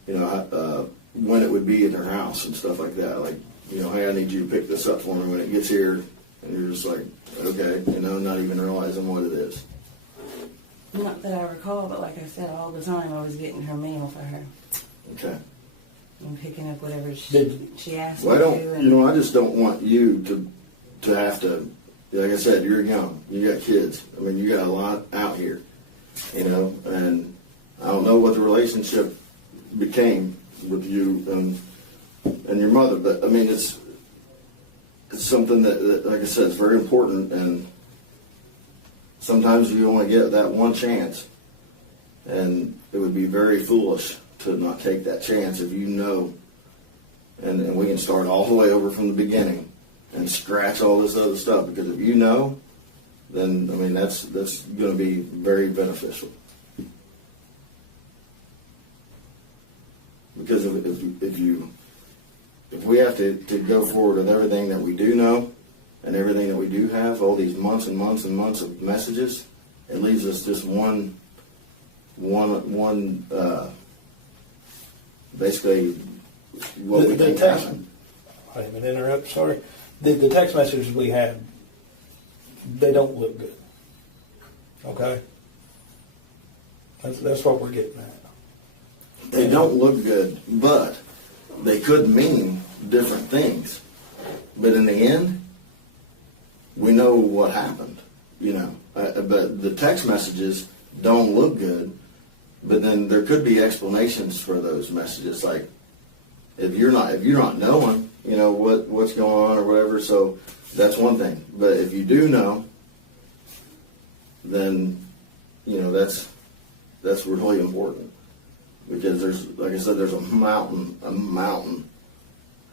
when it would be at her house and stuff like that? Like, hey, I need you to pick this up for me when it gets here. And you're just like, okay, not even realizing what it is. Not that I recall, but like I said, all the time I was getting her mail for her. Okay. And picking up whatever she asked me Well, to. I just don't want you to have to, like I said, you're young, you got kids. I mean, you got a lot out here, and I don't know what the relationship became with you and your mother, but I mean, it's something that, like I said, it's very important, and sometimes you only get that one chance, and it would be very foolish to not take that chance if and we can start all the way over from the beginning and scratch all this other stuff, because if then, I mean, that's going to be very beneficial. Because if we have to go forward with everything that we do know and everything that we do have, all these months and months and months of messages, it leaves us just one basically what we think happened. I didn't mean to interrupt, sorry. The text messages we had, they don't look good. Okay? That's what we're getting at. They don't look good, but they could mean different things. But in the end, we know what happened, But the text messages don't look good, but then there could be explanations for those messages. Like if you're not knowing, what's going on or whatever, so that's one thing. But if you do know, then, that's really important. Because there's, like I said, there's a mountain.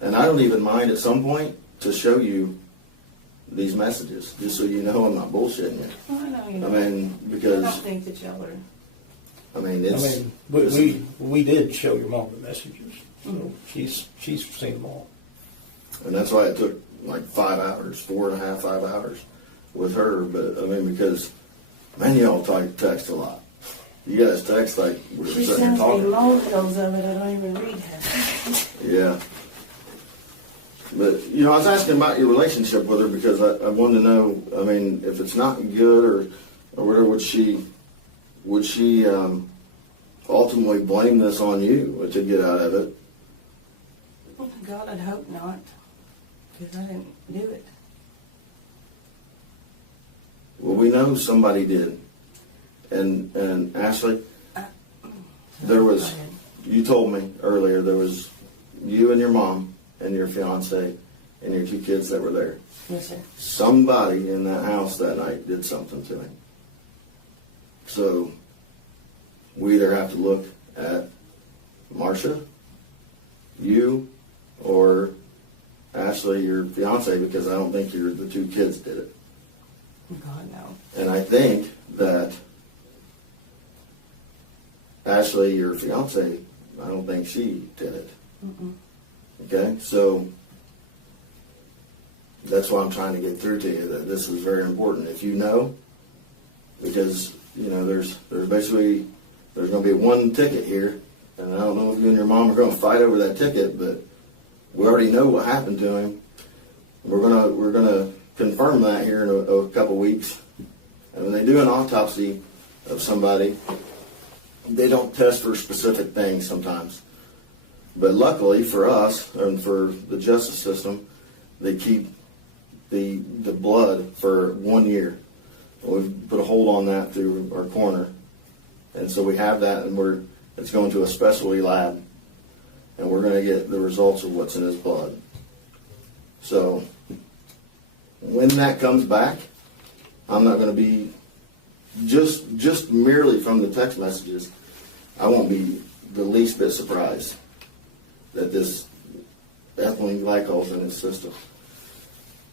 And I don't even mind at some point to show you these messages, just so you know I'm not bullshitting you. Well, I know you know. I mean, because I don't think that y'all are. I mean, we did show your mom the messages, so she's seen them all. And that's why it took like 5 hours, 4.5, 5 hours with her. But I mean, because man, y'all text a lot. You guys text like we're She sitting here sends me talking. multiples of it. I don't even read half. Yeah. But, I was asking about your relationship with her because I wanted to know, I mean, if it's not good or whatever, would she ultimately blame this on you to get out of it? Oh, God, I'd hope not. Because I didn't do it. Well, we know somebody did. And Ashley, you told me earlier, there was you and your mom and your fiance and your 2 kids that were there. Yes, sir. Somebody in that house that night did something to him. So we either have to look at Marsha, you, or Ashley, your fiance, because I don't think the 2 kids did it. God, no. And I think that Ashley, your fiance, I don't think she did it. Mm-mm. Okay, so that's why I'm trying to get through to you, that this is very important. If you know, because, you know, there's basically, there's going to be one ticket here, and I don't know if you and your mom are going to fight over that ticket, but we already know what happened to him. We're gonna confirm that here in a couple weeks. And when they do an autopsy of somebody, they don't test for specific things sometimes. But luckily for us and for the justice system, they keep the blood for 1 year. We've put a hold on that through our coroner, and so we have that, and it's going to a specialty lab, and we're going to get the results of what's in his blood. So when that comes back, I'm not going to be just merely from the text messages. I won't be the least bit surprised that this ethylene glycol is in his system.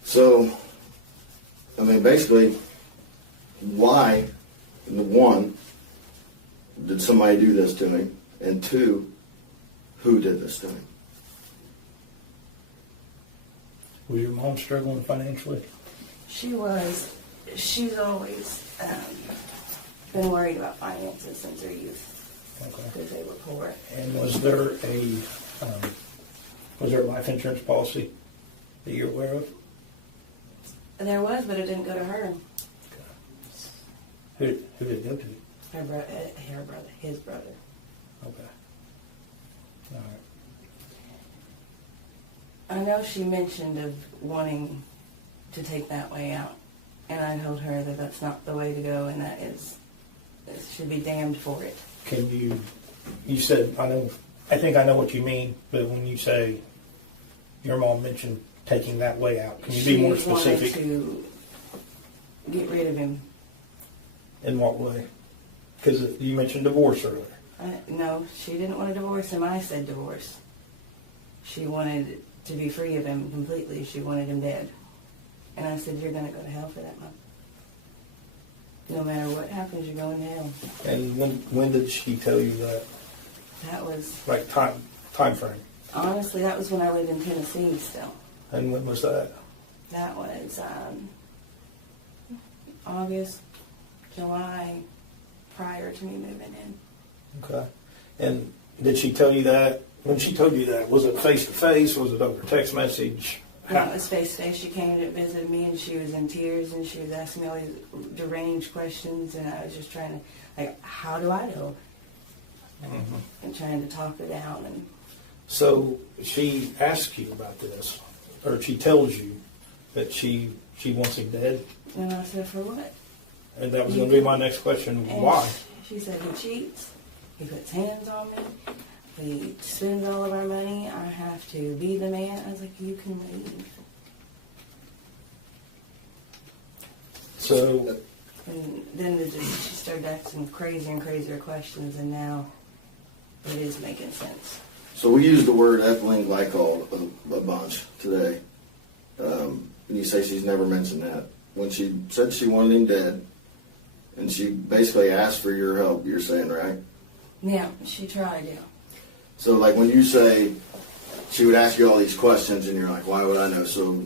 So, I mean, basically, why, one, did somebody do this to him? And two, who did this to him? Was your mom struggling financially? She was. She's always been worried about finances since her youth. Okay. Because they were poor. And was there a life insurance policy that you're aware of? There was, but it didn't go to her. Who did it go to? His brother. Okay. All right. I know she mentioned of wanting to take that way out, and I told her that that's not the way to go, and that it should be damned for it. Can you said, I think I know what you mean, but when you say your mom mentioned taking that way out, can you be more specific? She wanted to get rid of him. In what way? Because you mentioned divorce earlier. No, she didn't want to divorce him. I said divorce. She wanted to be free of him completely. She wanted him dead. And I said, you're going to go to hell for that, Mom. No matter what happens, you're going to hell. And when did she tell you that? That was... Like time frame? Honestly, that was when I lived in Tennessee still. And when was that? That was August, July, prior to me moving in. Okay. And did she tell you that? When she told you that, was it face-to-face? Was it over text message? No, it was face-to-face. She came to visit me, and she was in tears, and she was asking me all these deranged questions, and I was just trying to, like, how do I know? Mm-hmm. And trying to talk her down. And so she asks you about this, or she tells you that she wants him dead? And I said, for what? And that was going to be my next question. And why? She said, he cheats, he puts hands on me, he spends all of our money, I have to be the man. I was like, you can leave. So... And then she started asking crazier and crazier questions, and now it is making sense. So we used the word ethylene glycol a bunch today. And you say she's never mentioned that. When she said she wanted him dead, and she basically asked for your help, you're saying, right? Yeah, she tried, yeah. So, like, when you say she would ask you all these questions, and you're like, why would I know? So,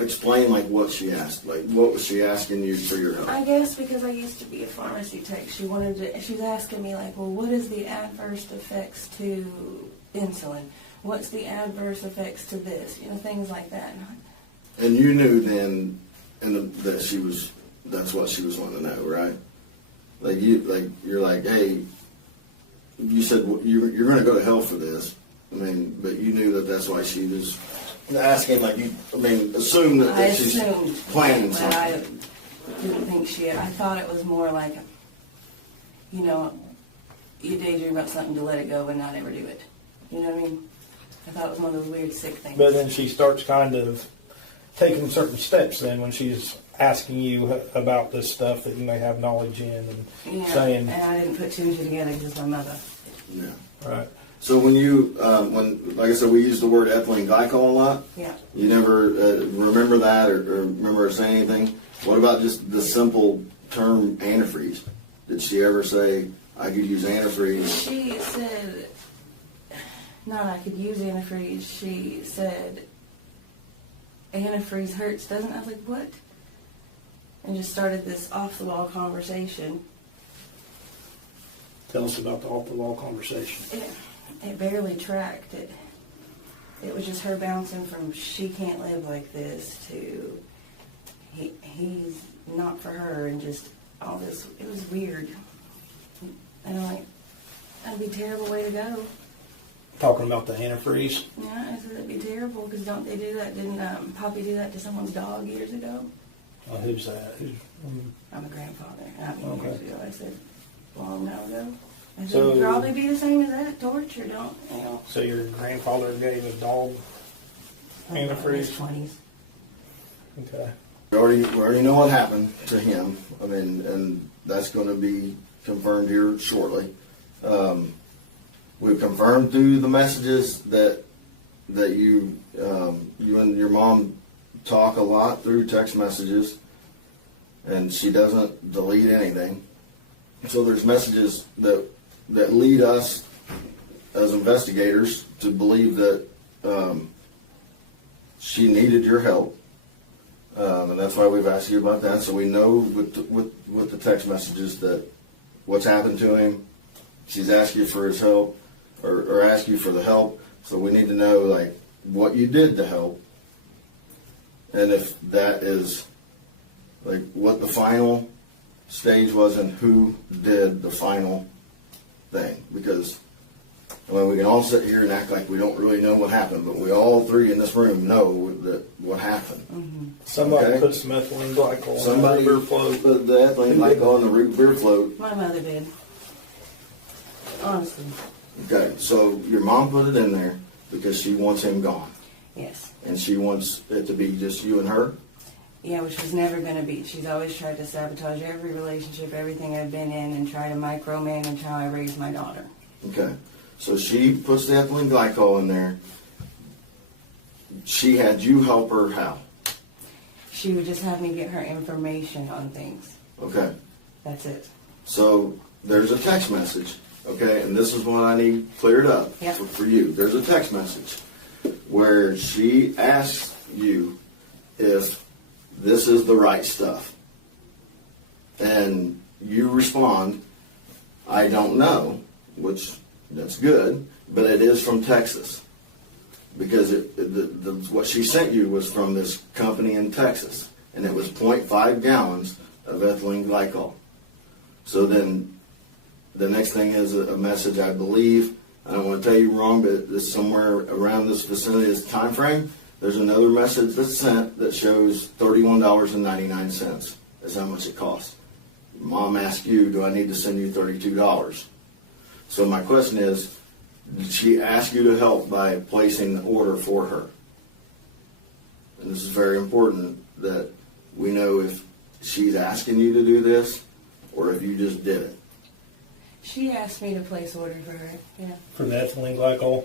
explain, like, what she asked. Like, what was she asking you for your help? I guess because I used to be a pharmacy tech, she was asking me, like, well, what is the adverse effects to insulin? What's the adverse effects to this? You know, things like that. And you knew then that that's what she was wanting to know, right? You're like, hey, you said you're going to go to hell for this. I mean, but you knew that that's why she was asking, like, assume that she's planning something. I didn't think I thought it was more like, you know, you daydream about something to let it go and not ever do it. You know what I mean? I thought it was one of those weird, sick things. But then she starts kind of taking certain steps then when she's asking you about this stuff that you may have knowledge in and saying... And I didn't put two and two together because it's my mother. Yeah. Right. So when you, like I said, we use the word ethylene glycol a lot. Yeah. You never remember that or remember her saying anything? What about just the simple term antifreeze? Did she ever say, I could use antifreeze? She said, not I could use antifreeze. She said, antifreeze hurts, doesn't it? I was like, what? And just started this off-the-wall conversation. Tell us about the off-the-wall conversation. It barely tracked. It was just her bouncing from she can't live like this to he's not for her, and just all this. It was weird. And I'm like, that'd be a terrible way to go. Talking about the antifreeze. Yeah, I said that'd be terrible, because don't they do that? Didn't Poppy do that to someone's dog years ago? Who's that? I'm a grandfather. I mean, Okay. years ago. I said, long now ago. I said, So- it'd probably be the same as that. Torture, don't, you know. So your grandfather gave a dog antifreeze? 20s. Okay. We already know what happened to him. I mean, and that's going to be confirmed here shortly. We've confirmed through the messages that you and your mom talk a lot through text messages, and she doesn't delete anything. So there's messages that lead us as investigators to believe that she needed your help. And that's why we've asked you about that, so we know with the text messages that what's happened to him. She's asked you for his help, or asked you for the help, so we need to know, like, what you did to help, and if that is, like, what the final stage was and who did the final thing. Because, I mean, we can all sit here and act like we don't really know what happened, but we all three in this room know that what happened. Mm-hmm. Somebody Okay. put some ethylene glycol Somebody on the river float. put the ethylene glycol on the root beer float. My mother did. Honestly, Okay, so your mom put it in there because she wants him gone, yes. and she wants it to be just you and her. Yeah, which was never going to be. She's always tried to sabotage every relationship, everything I've been in, and try to micromanage how I raise my daughter. Okay, so she puts the ethylene glycol in there. She had you help her how? She would just have me get her information on things. Okay, That's it. so there's a text message, okay, and this is what I need cleared up Yep. for you. There's a text message where she asks you if this is the right stuff. And you respond, I don't know, which that's good, but it is from Texas. Because what she sent you was from this company in Texas, and it was 0.5 gallons of ethylene glycol. So then the next thing is a message, I believe, I don't want to tell you wrong, but it's somewhere around this vicinity, this time frame. There's another message that's sent that shows $31.99 is how much it costs. Mom asked you, do I need to send you $32? So my question is, did she ask you to help by placing the order for her? And this is very important that we know if she's asking you to do this or if you just did it. She asked me to place order for her, yeah. For the ethylene glycol.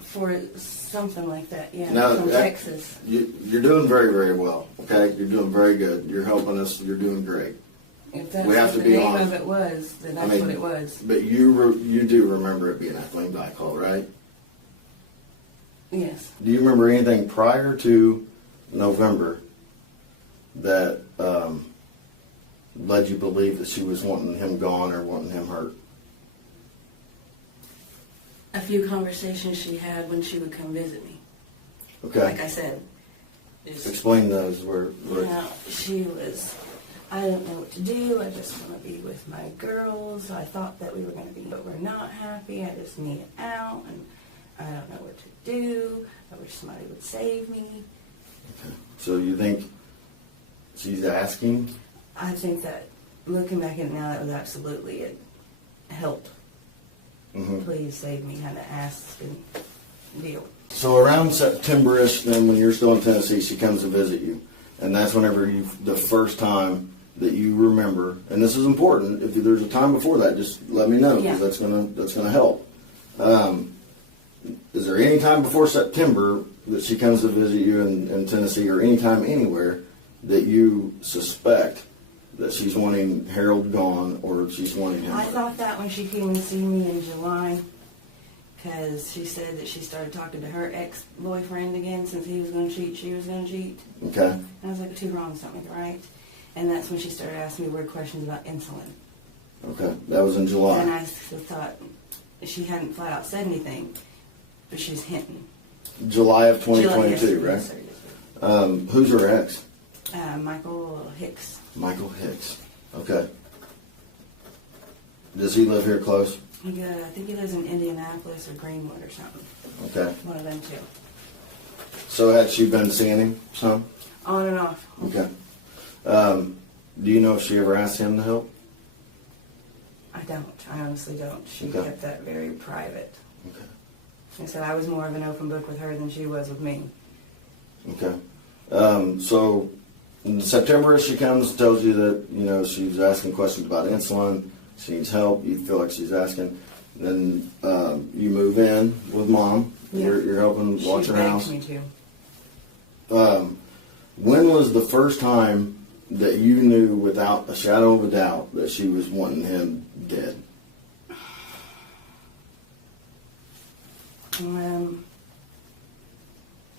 For something like that, yeah, Now, from Texas. You're doing very, very well, okay? You're doing very good. You're helping us. You're doing great. If that's We have what to the be name honest. of it was, then that's I mean, what it was. But you do remember it being ethylene glycol, right? Yes. Do you remember anything prior to November that led you to believe that she was wanting him gone or wanting him hurt? A few conversations she had when she would come visit me. Okay. Like I said. Just, Explain those. Where she was, I don't know what to do. I just want to be with my girls. I thought that we were going to be, but we're not happy. I just need out, and I don't know what to do. I wish somebody would save me. Okay. So you think she's asking? I think that looking back at it now, that was absolutely it. Help. Mm-hmm. Please save me. Kind of ask and deal. So around September-ish, then when you're still in Tennessee, she comes to visit you. And that's whenever the first time that you remember, and this is important, if there's a time before that, just let me know, because Yeah. that's gonna help. Is there any time before September that she comes to visit you in Tennessee, or any time anywhere, that you suspect that she's wanting Harold gone, or she's wanting him? I thought that when she came and see me in July, because she said that she started talking to her ex-boyfriend again since he was going to cheat, she was going to cheat. Okay. And I was like, two wrongs don't make a right. And that's when she started asking me weird questions about insulin. Okay. That was in July. And I thought she hadn't flat out said anything, but she's hinting. July of 2022, July, right? yes, sir, yes, Who's her ex? sir. Michael Hicks. Michael Hicks. Okay. Does he live here close? I think he lives in Indianapolis or Greenwood or something. Okay. One of them two. So had she been seeing him some? On and off. Okay. Do you know if she ever asked him to help? I don't. I honestly don't. She Okay. kept that very private. Okay. She said I was more of an open book with her than she was with me. Okay. So in September she comes, tells you that, you know, she's asking questions about insulin, she needs help, you feel like she's asking. Then you move in with mom. Yeah. You're helping watch She her begged house. me to. When was the first time that you knew without a shadow of a doubt that she was wanting him dead?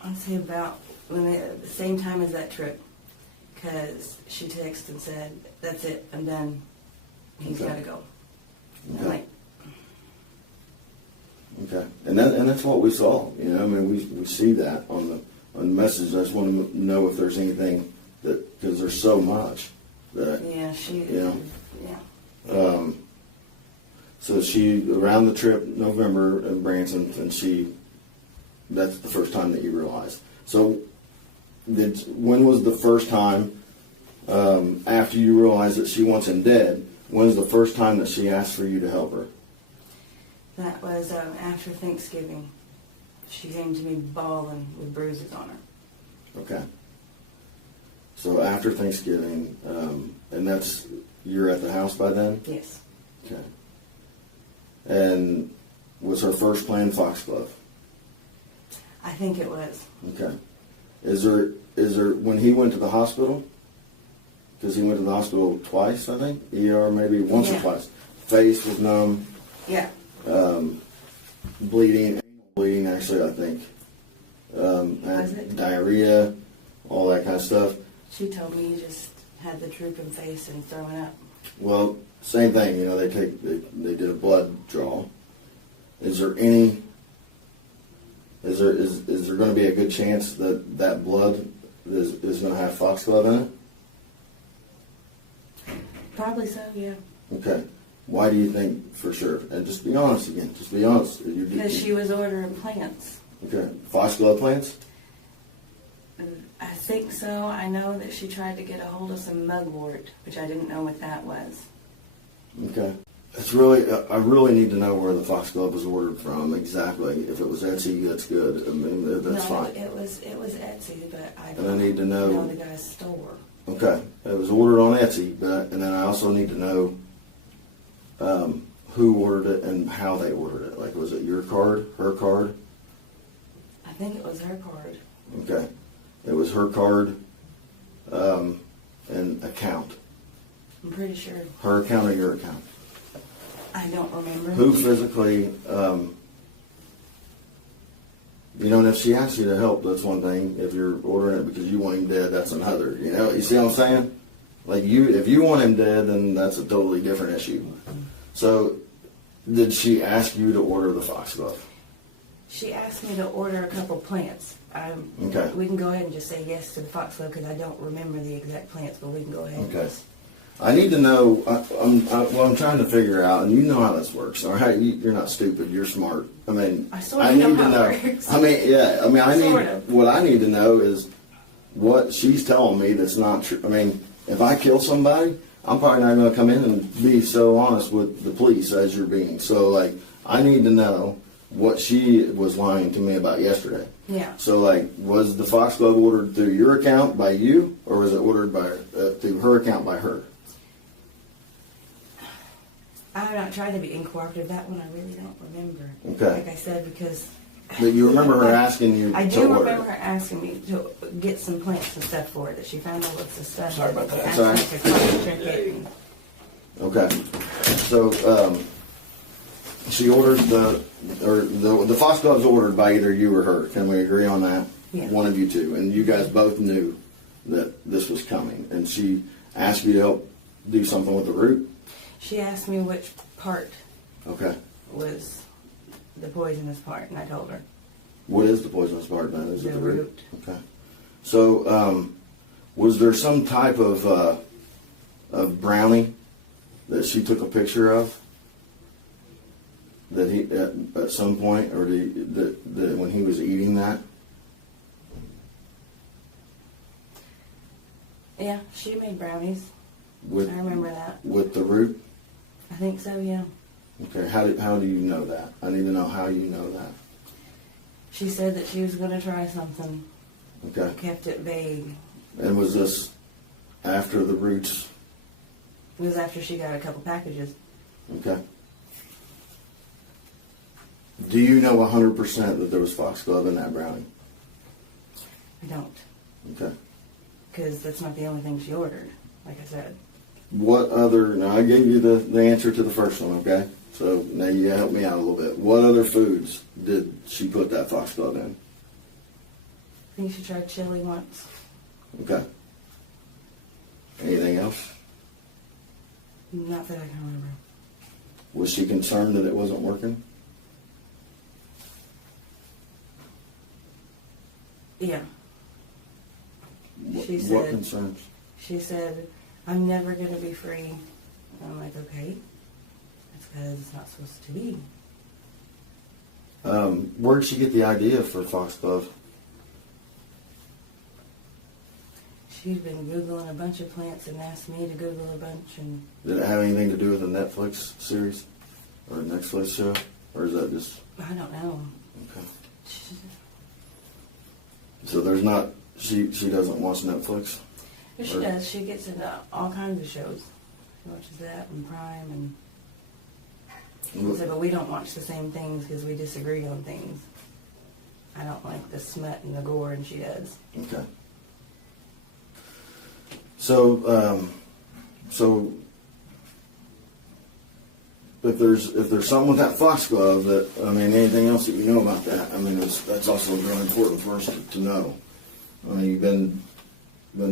I'd say about the same time as that trip, because she texted and said, "That's it, I'm done. He's Okay. got to go." Okay. I'm like, Okay, and that's what we saw. You know, I mean, we see that on the message. I just want to know if there's anything that, because there's so much that. yeah, she, Yeah. yeah. So she around the trip November in Branson, and that's the first time that you realized. So when was the first time after you realized that she wants him dead? When was the first time that she asked for you to help her? That was after Thanksgiving. She came to me bawling with bruises on her. Okay. So after Thanksgiving, and you're at the house by then? Yes. Okay. And was her first plan foxglove? I think it was. Okay. Is there when he went to the hospital? Because he went to the hospital twice, I think. ER maybe once or Yeah. twice. Face was numb. Yeah. Bleeding actually, I think. Was it? Had diarrhea, all that kind of stuff. She told me he just had the drooping face and throwing up. Well, same thing. You know, they did a blood draw. Is there going to be a good chance that blood is going to have foxglove in it? Probably so, yeah. Okay. Why do you think for sure? And just be honest again. Just be honest. Because she was ordering plants. Okay. Foxglove plants? I think so. I know that she tried to get a hold of some mugwort, which I didn't know what that was. Okay. I really need to know where the foxglove was ordered from exactly. If it was Etsy, that's good. I mean, that's no, fine. it was Etsy, but I And I need to know the guy's store. Okay, it was ordered on Etsy, and then I also need to know who ordered it and how they ordered it. Like, was it your card, her card? I think it was her card. Okay, it was her card and account. I'm pretty sure. Her account or your account? I don't remember. Who physically? You know, and if she asks you to help, that's one thing. If you're ordering it because you want him dead, that's another. You know, you see what I'm saying? Like if you want him dead, then that's a totally different issue. So, did she ask you to order the foxglove? She asked me to order a couple plants. Okay. We can go ahead and just say yes to the foxglove because I don't remember the exact plants, but we can go ahead. Okay. I need to know. What I'm trying to figure out, and you know how this works. All right, you're not stupid. You're smart. I mean, I sort of know how it works. I mean, yeah. I mean, Sort of. what I need to know is what she's telling me that's not true. I mean, if I kill somebody, I'm probably not going to come in and be so honest with the police as you're being. So, like, I need to know what she was lying to me about yesterday. Yeah. So, like, was the foxglove ordered through your account by you, or was it ordered by through her account by her? I'm not trying to be incooperative. That one I really don't remember. Okay. Like I said, because... But you remember her asking you I to do order remember it. her asking me to get some plants and stuff for it, that she found all of the stuff. Sorry about that. Asked Sorry. me to concentrate it. Okay. So, she ordered the foxgloves ordered by either you or her. Can we agree on that? Yeah. One of you two, and you guys both knew that this was coming, and she asked you to help do something with the root. She asked me which part Okay. was the poisonous part, and I told her. What is the poisonous part then? Is it The the root? root. Okay. So, was there some type of brownie that she took a picture of that he at some point, or that when he was eating that? Yeah, she made brownies. With, I remember that. With the root? I think so, yeah. Okay, how do you know that? I need to know how you know that. She said that she was going to try something. Okay. Kept it vague. And was this after the roots? It was after she got a couple packages. Okay. Do you know 100% that there was foxglove in that brownie? I don't. Okay. Because that's not the only thing she ordered, like I said. What other, now I gave you the answer to the first one, okay? So now you help me out a little bit. What other foods did she put that foxglove in? I think she tried chili once. Okay. Anything else? Not that I can remember. Was she concerned that it wasn't working? Yeah. She What said- concerns? She said, I'm never going to be free. And I'm like, okay. That's because it's not supposed to be. Where did she get the idea for foxglove? She'd been Googling a bunch of plants and asked me to Google a bunch. And Did it have anything to do with the Netflix series or a Netflix show? Or is that just, I don't know. okay. So there's not, she doesn't watch Netflix? But she does. She gets into all kinds of shows. She watches that and Prime. And she said, but we don't watch the same things because we disagree on things. I don't like the smut and the gore, and she does. Okay. So, if there's something with that foxglove that, I mean, anything else that you know about that, I mean, that's also really important for us to know. I mean, you've been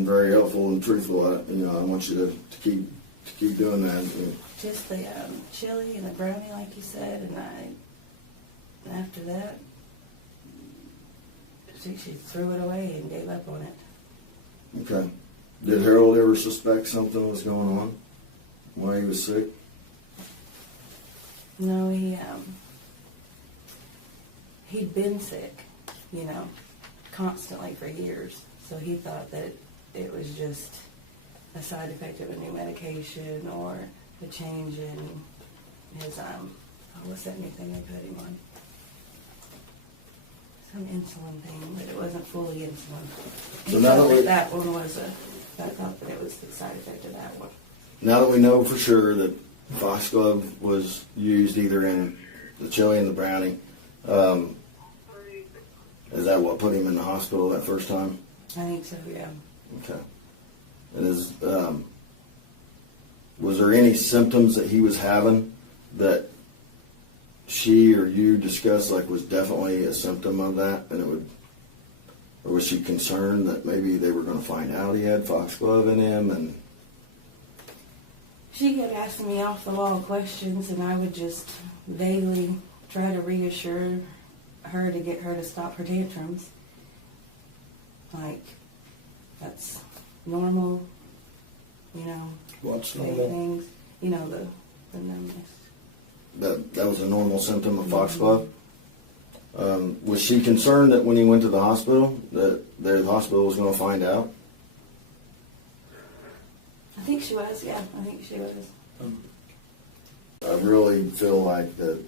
very helpful and truthful. I want you to keep doing that. Just the chili and the brownie, like you said, and after that, she threw it away and gave up on it. Okay. Did Harold ever suspect something was going on while he was sick? No, he'd been sick, constantly for years. So he thought that it was just a side effect of a new medication or a change in his, what's that new thing they put him on? Some insulin thing, but it wasn't fully insulin. He So now thought that we- that one was I thought that it was the side effect of that one. Now that we know for sure that foxglove was used either in the chili and the brownie, is that what put him in the hospital that first time? I think so, yeah. Okay. And was there any symptoms that he was having that she or you discussed like was definitely a symptom of that, and or was she concerned that maybe they were going to find out he had foxglove in him? And She kept asking me off-the-wall questions, and I would just vaguely try to reassure her to get her to stop her tantrums. Like, that's normal, what's say normal? things, the numbness. That was a normal symptom of foxglove. Was she concerned that when he went to the hospital, that the hospital was going to find out? I think she was, yeah, I think she was. I really feel like that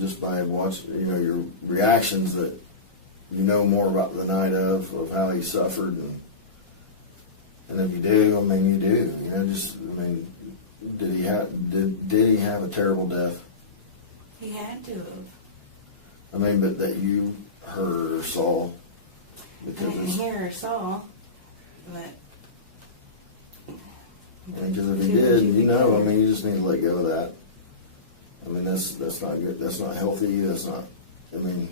just by watching, your reactions, that you know more about the night of how he suffered, and if you do, I mean, you do. Did he have a terrible death? He had to have. I mean, but that you heard or saw? I didn't hear or saw, but... Because if he did, you just need to let go of that. I mean, that's not good. That's not healthy. That's not. I mean,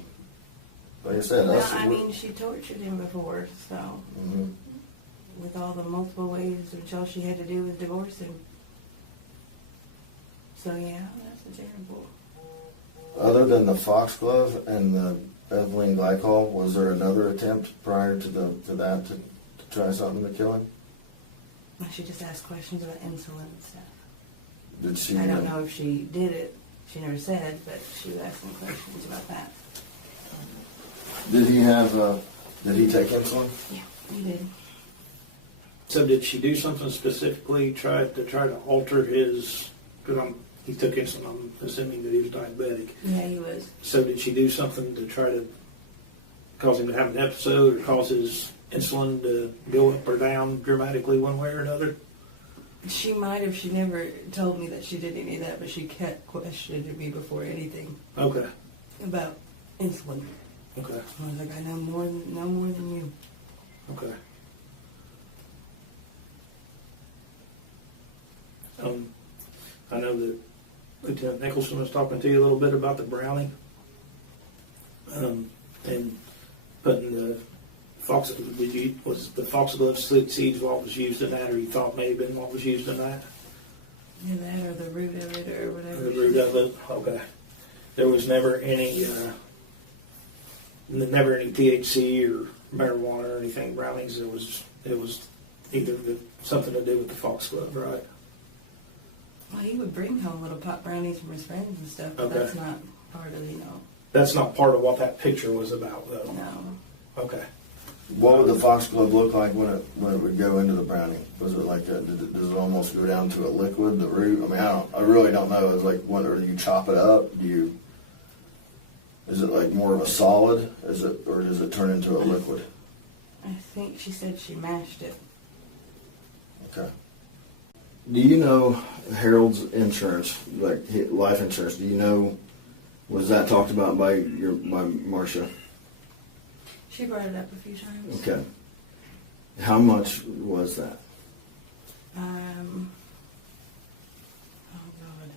like I said, Well, us. I mean, she tortured him before, so Mm-hmm. with all the multiple ways which all she had to do was divorce him. So yeah, that's a terrible. Other than the foxglove and the ethylene glycol, was there another attempt prior to that to try something to kill him? She just asked questions about insulin and stuff. Did she? I don't know if she did it. She never said, but she was asking questions about that. Did he have? Did he take insulin? Yeah, he did. So did she do something specifically try to alter his? Because he took insulin. I'm assuming that he was diabetic. Yeah, he was. So did she do something to try to cause him to have an episode or cause his insulin to go up or down dramatically one way or another? She might have. She never told me that she did any of that, but she kept questioning me before anything Okay. about insulin. Okay. I was like, I know more than you. Okay. I know that Lieutenant Nicholson was talking to you a little bit about the brownie, and putting the was the foxglove seeds what was used in that, or you thought may have been what was used in that? Yeah, that or the root of it or whatever. The root of it. Okay. There was never any THC or marijuana or anything brownies. It was either something to do with the foxglove, right? Well, he would bring home little pot brownies from his friends and stuff, but Okay. that's not part of, That's not part of what that picture was about, though. no. Okay. What would the foxglove look like when it would go into the brownie? Was it like does it almost go down to a liquid? The root? I mean, I really don't know. It's like or do you chop it up? Is it like more of a solid? Or does it turn into a liquid? I think she said she mashed it. Okay. Do you know Harold's insurance, like life insurance? Do you know, was that talked about by Marsha? She brought it up a few times. Okay. How much was that? Oh God.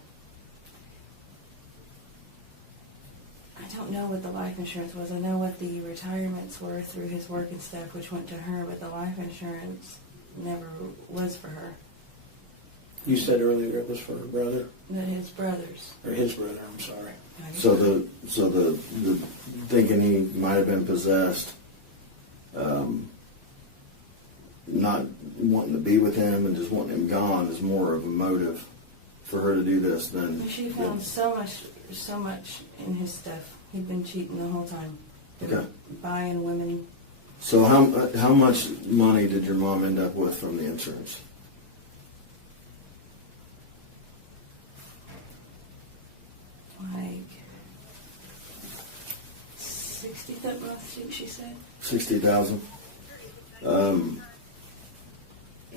I don't know what the life insurance was. I know what the retirements were through his work and stuff, which went to her, but the life insurance never was for her. You said earlier it was for her brother, But his brothers. or his brother. I'm sorry. So the thinking he might have been possessed, not wanting to be with him and just wanting him gone is more of a motive for her to do this than. She found so much in his stuff. He'd been cheating the whole time. Okay. Buying women. So how much money did your mom end up with from the insurance? Like 60-something, I think she said. 60,000.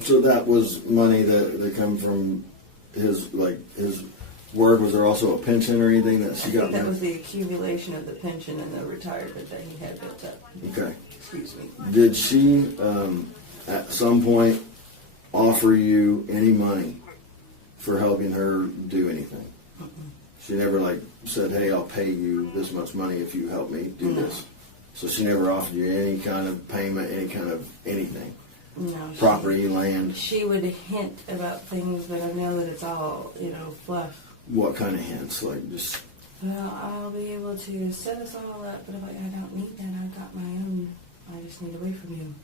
So that was money that come from his work. Was there also a pension or anything that she I got? think that was the accumulation of the pension and the retirement that he had built up. Okay. Excuse me. Did she at some point offer you any money for helping her do anything? She never said, "Hey, I'll pay you this much money if you help me do this." So she never offered you any kind of payment, any kind of anything. No. Property, land. She would hint about things, but I know that it's all, fluff. What kind of hints? Just. Well, I'll be able to set us all up, but I don't need that. I've got my own. I just need away from you.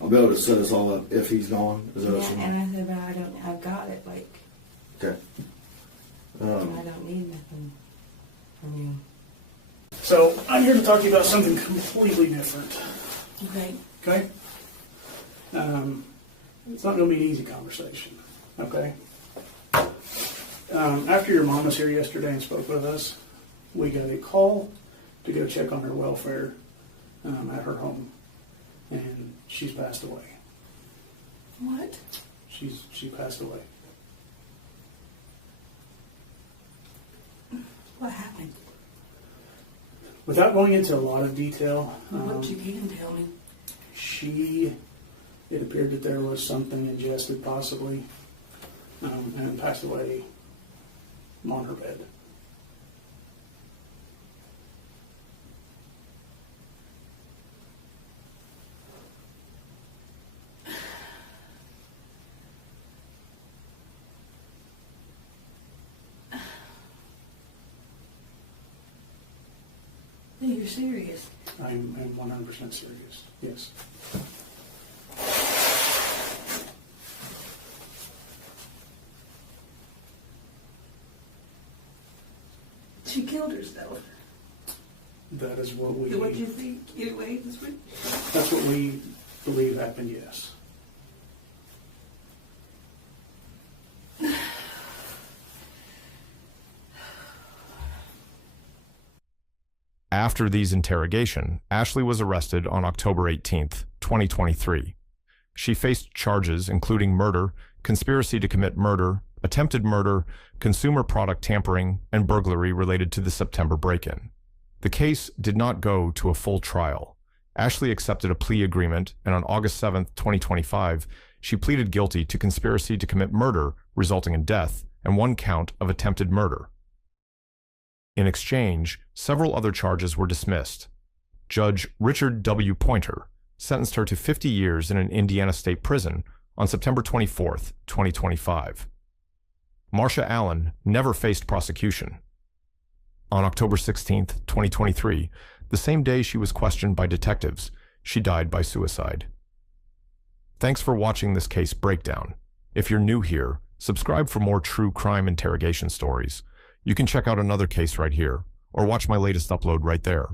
I'll be able to set us all up if he's gone. Is that what Yeah, she and I said, but I've got it. Okay. I don't need nothing from you. So I'm here to talk to you about something completely different. Okay. Okay? It's not going to be an easy conversation. Okay? After your mom was here yesterday and spoke with us, we got a call to go check on her welfare at her home, and she's passed away. What? She passed away. What happened? Without going into a lot of detail, What you can tell me. it appeared that there was something ingested possibly, and passed away on her bed. You're serious. I'm 100% serious. Yes. She killed herself. That is what we. What do you think? Anyway, this week. That's what we believe happened. Yes. After these interrogation, Ashley was arrested on October 18th, 2023. She faced charges including murder, conspiracy to commit murder, attempted murder, consumer product tampering, and burglary related to the September break-in. The case did not go to a full trial. Ashley accepted a plea agreement, and on August 7, 2025, she pleaded guilty to conspiracy to commit murder resulting in death and 1 count of attempted murder. In exchange, several other charges were dismissed. Judge Richard W. Pointer sentenced her to 50 years in an Indiana state prison on September 24, 2025. Marsha Allen never faced prosecution. On October 16, 2023, the same day she was questioned by detectives, she died by suicide. Thanks for watching this case breakdown. If you're new here, subscribe for more true crime interrogation stories. You can check out another case right here, or watch my latest upload right there.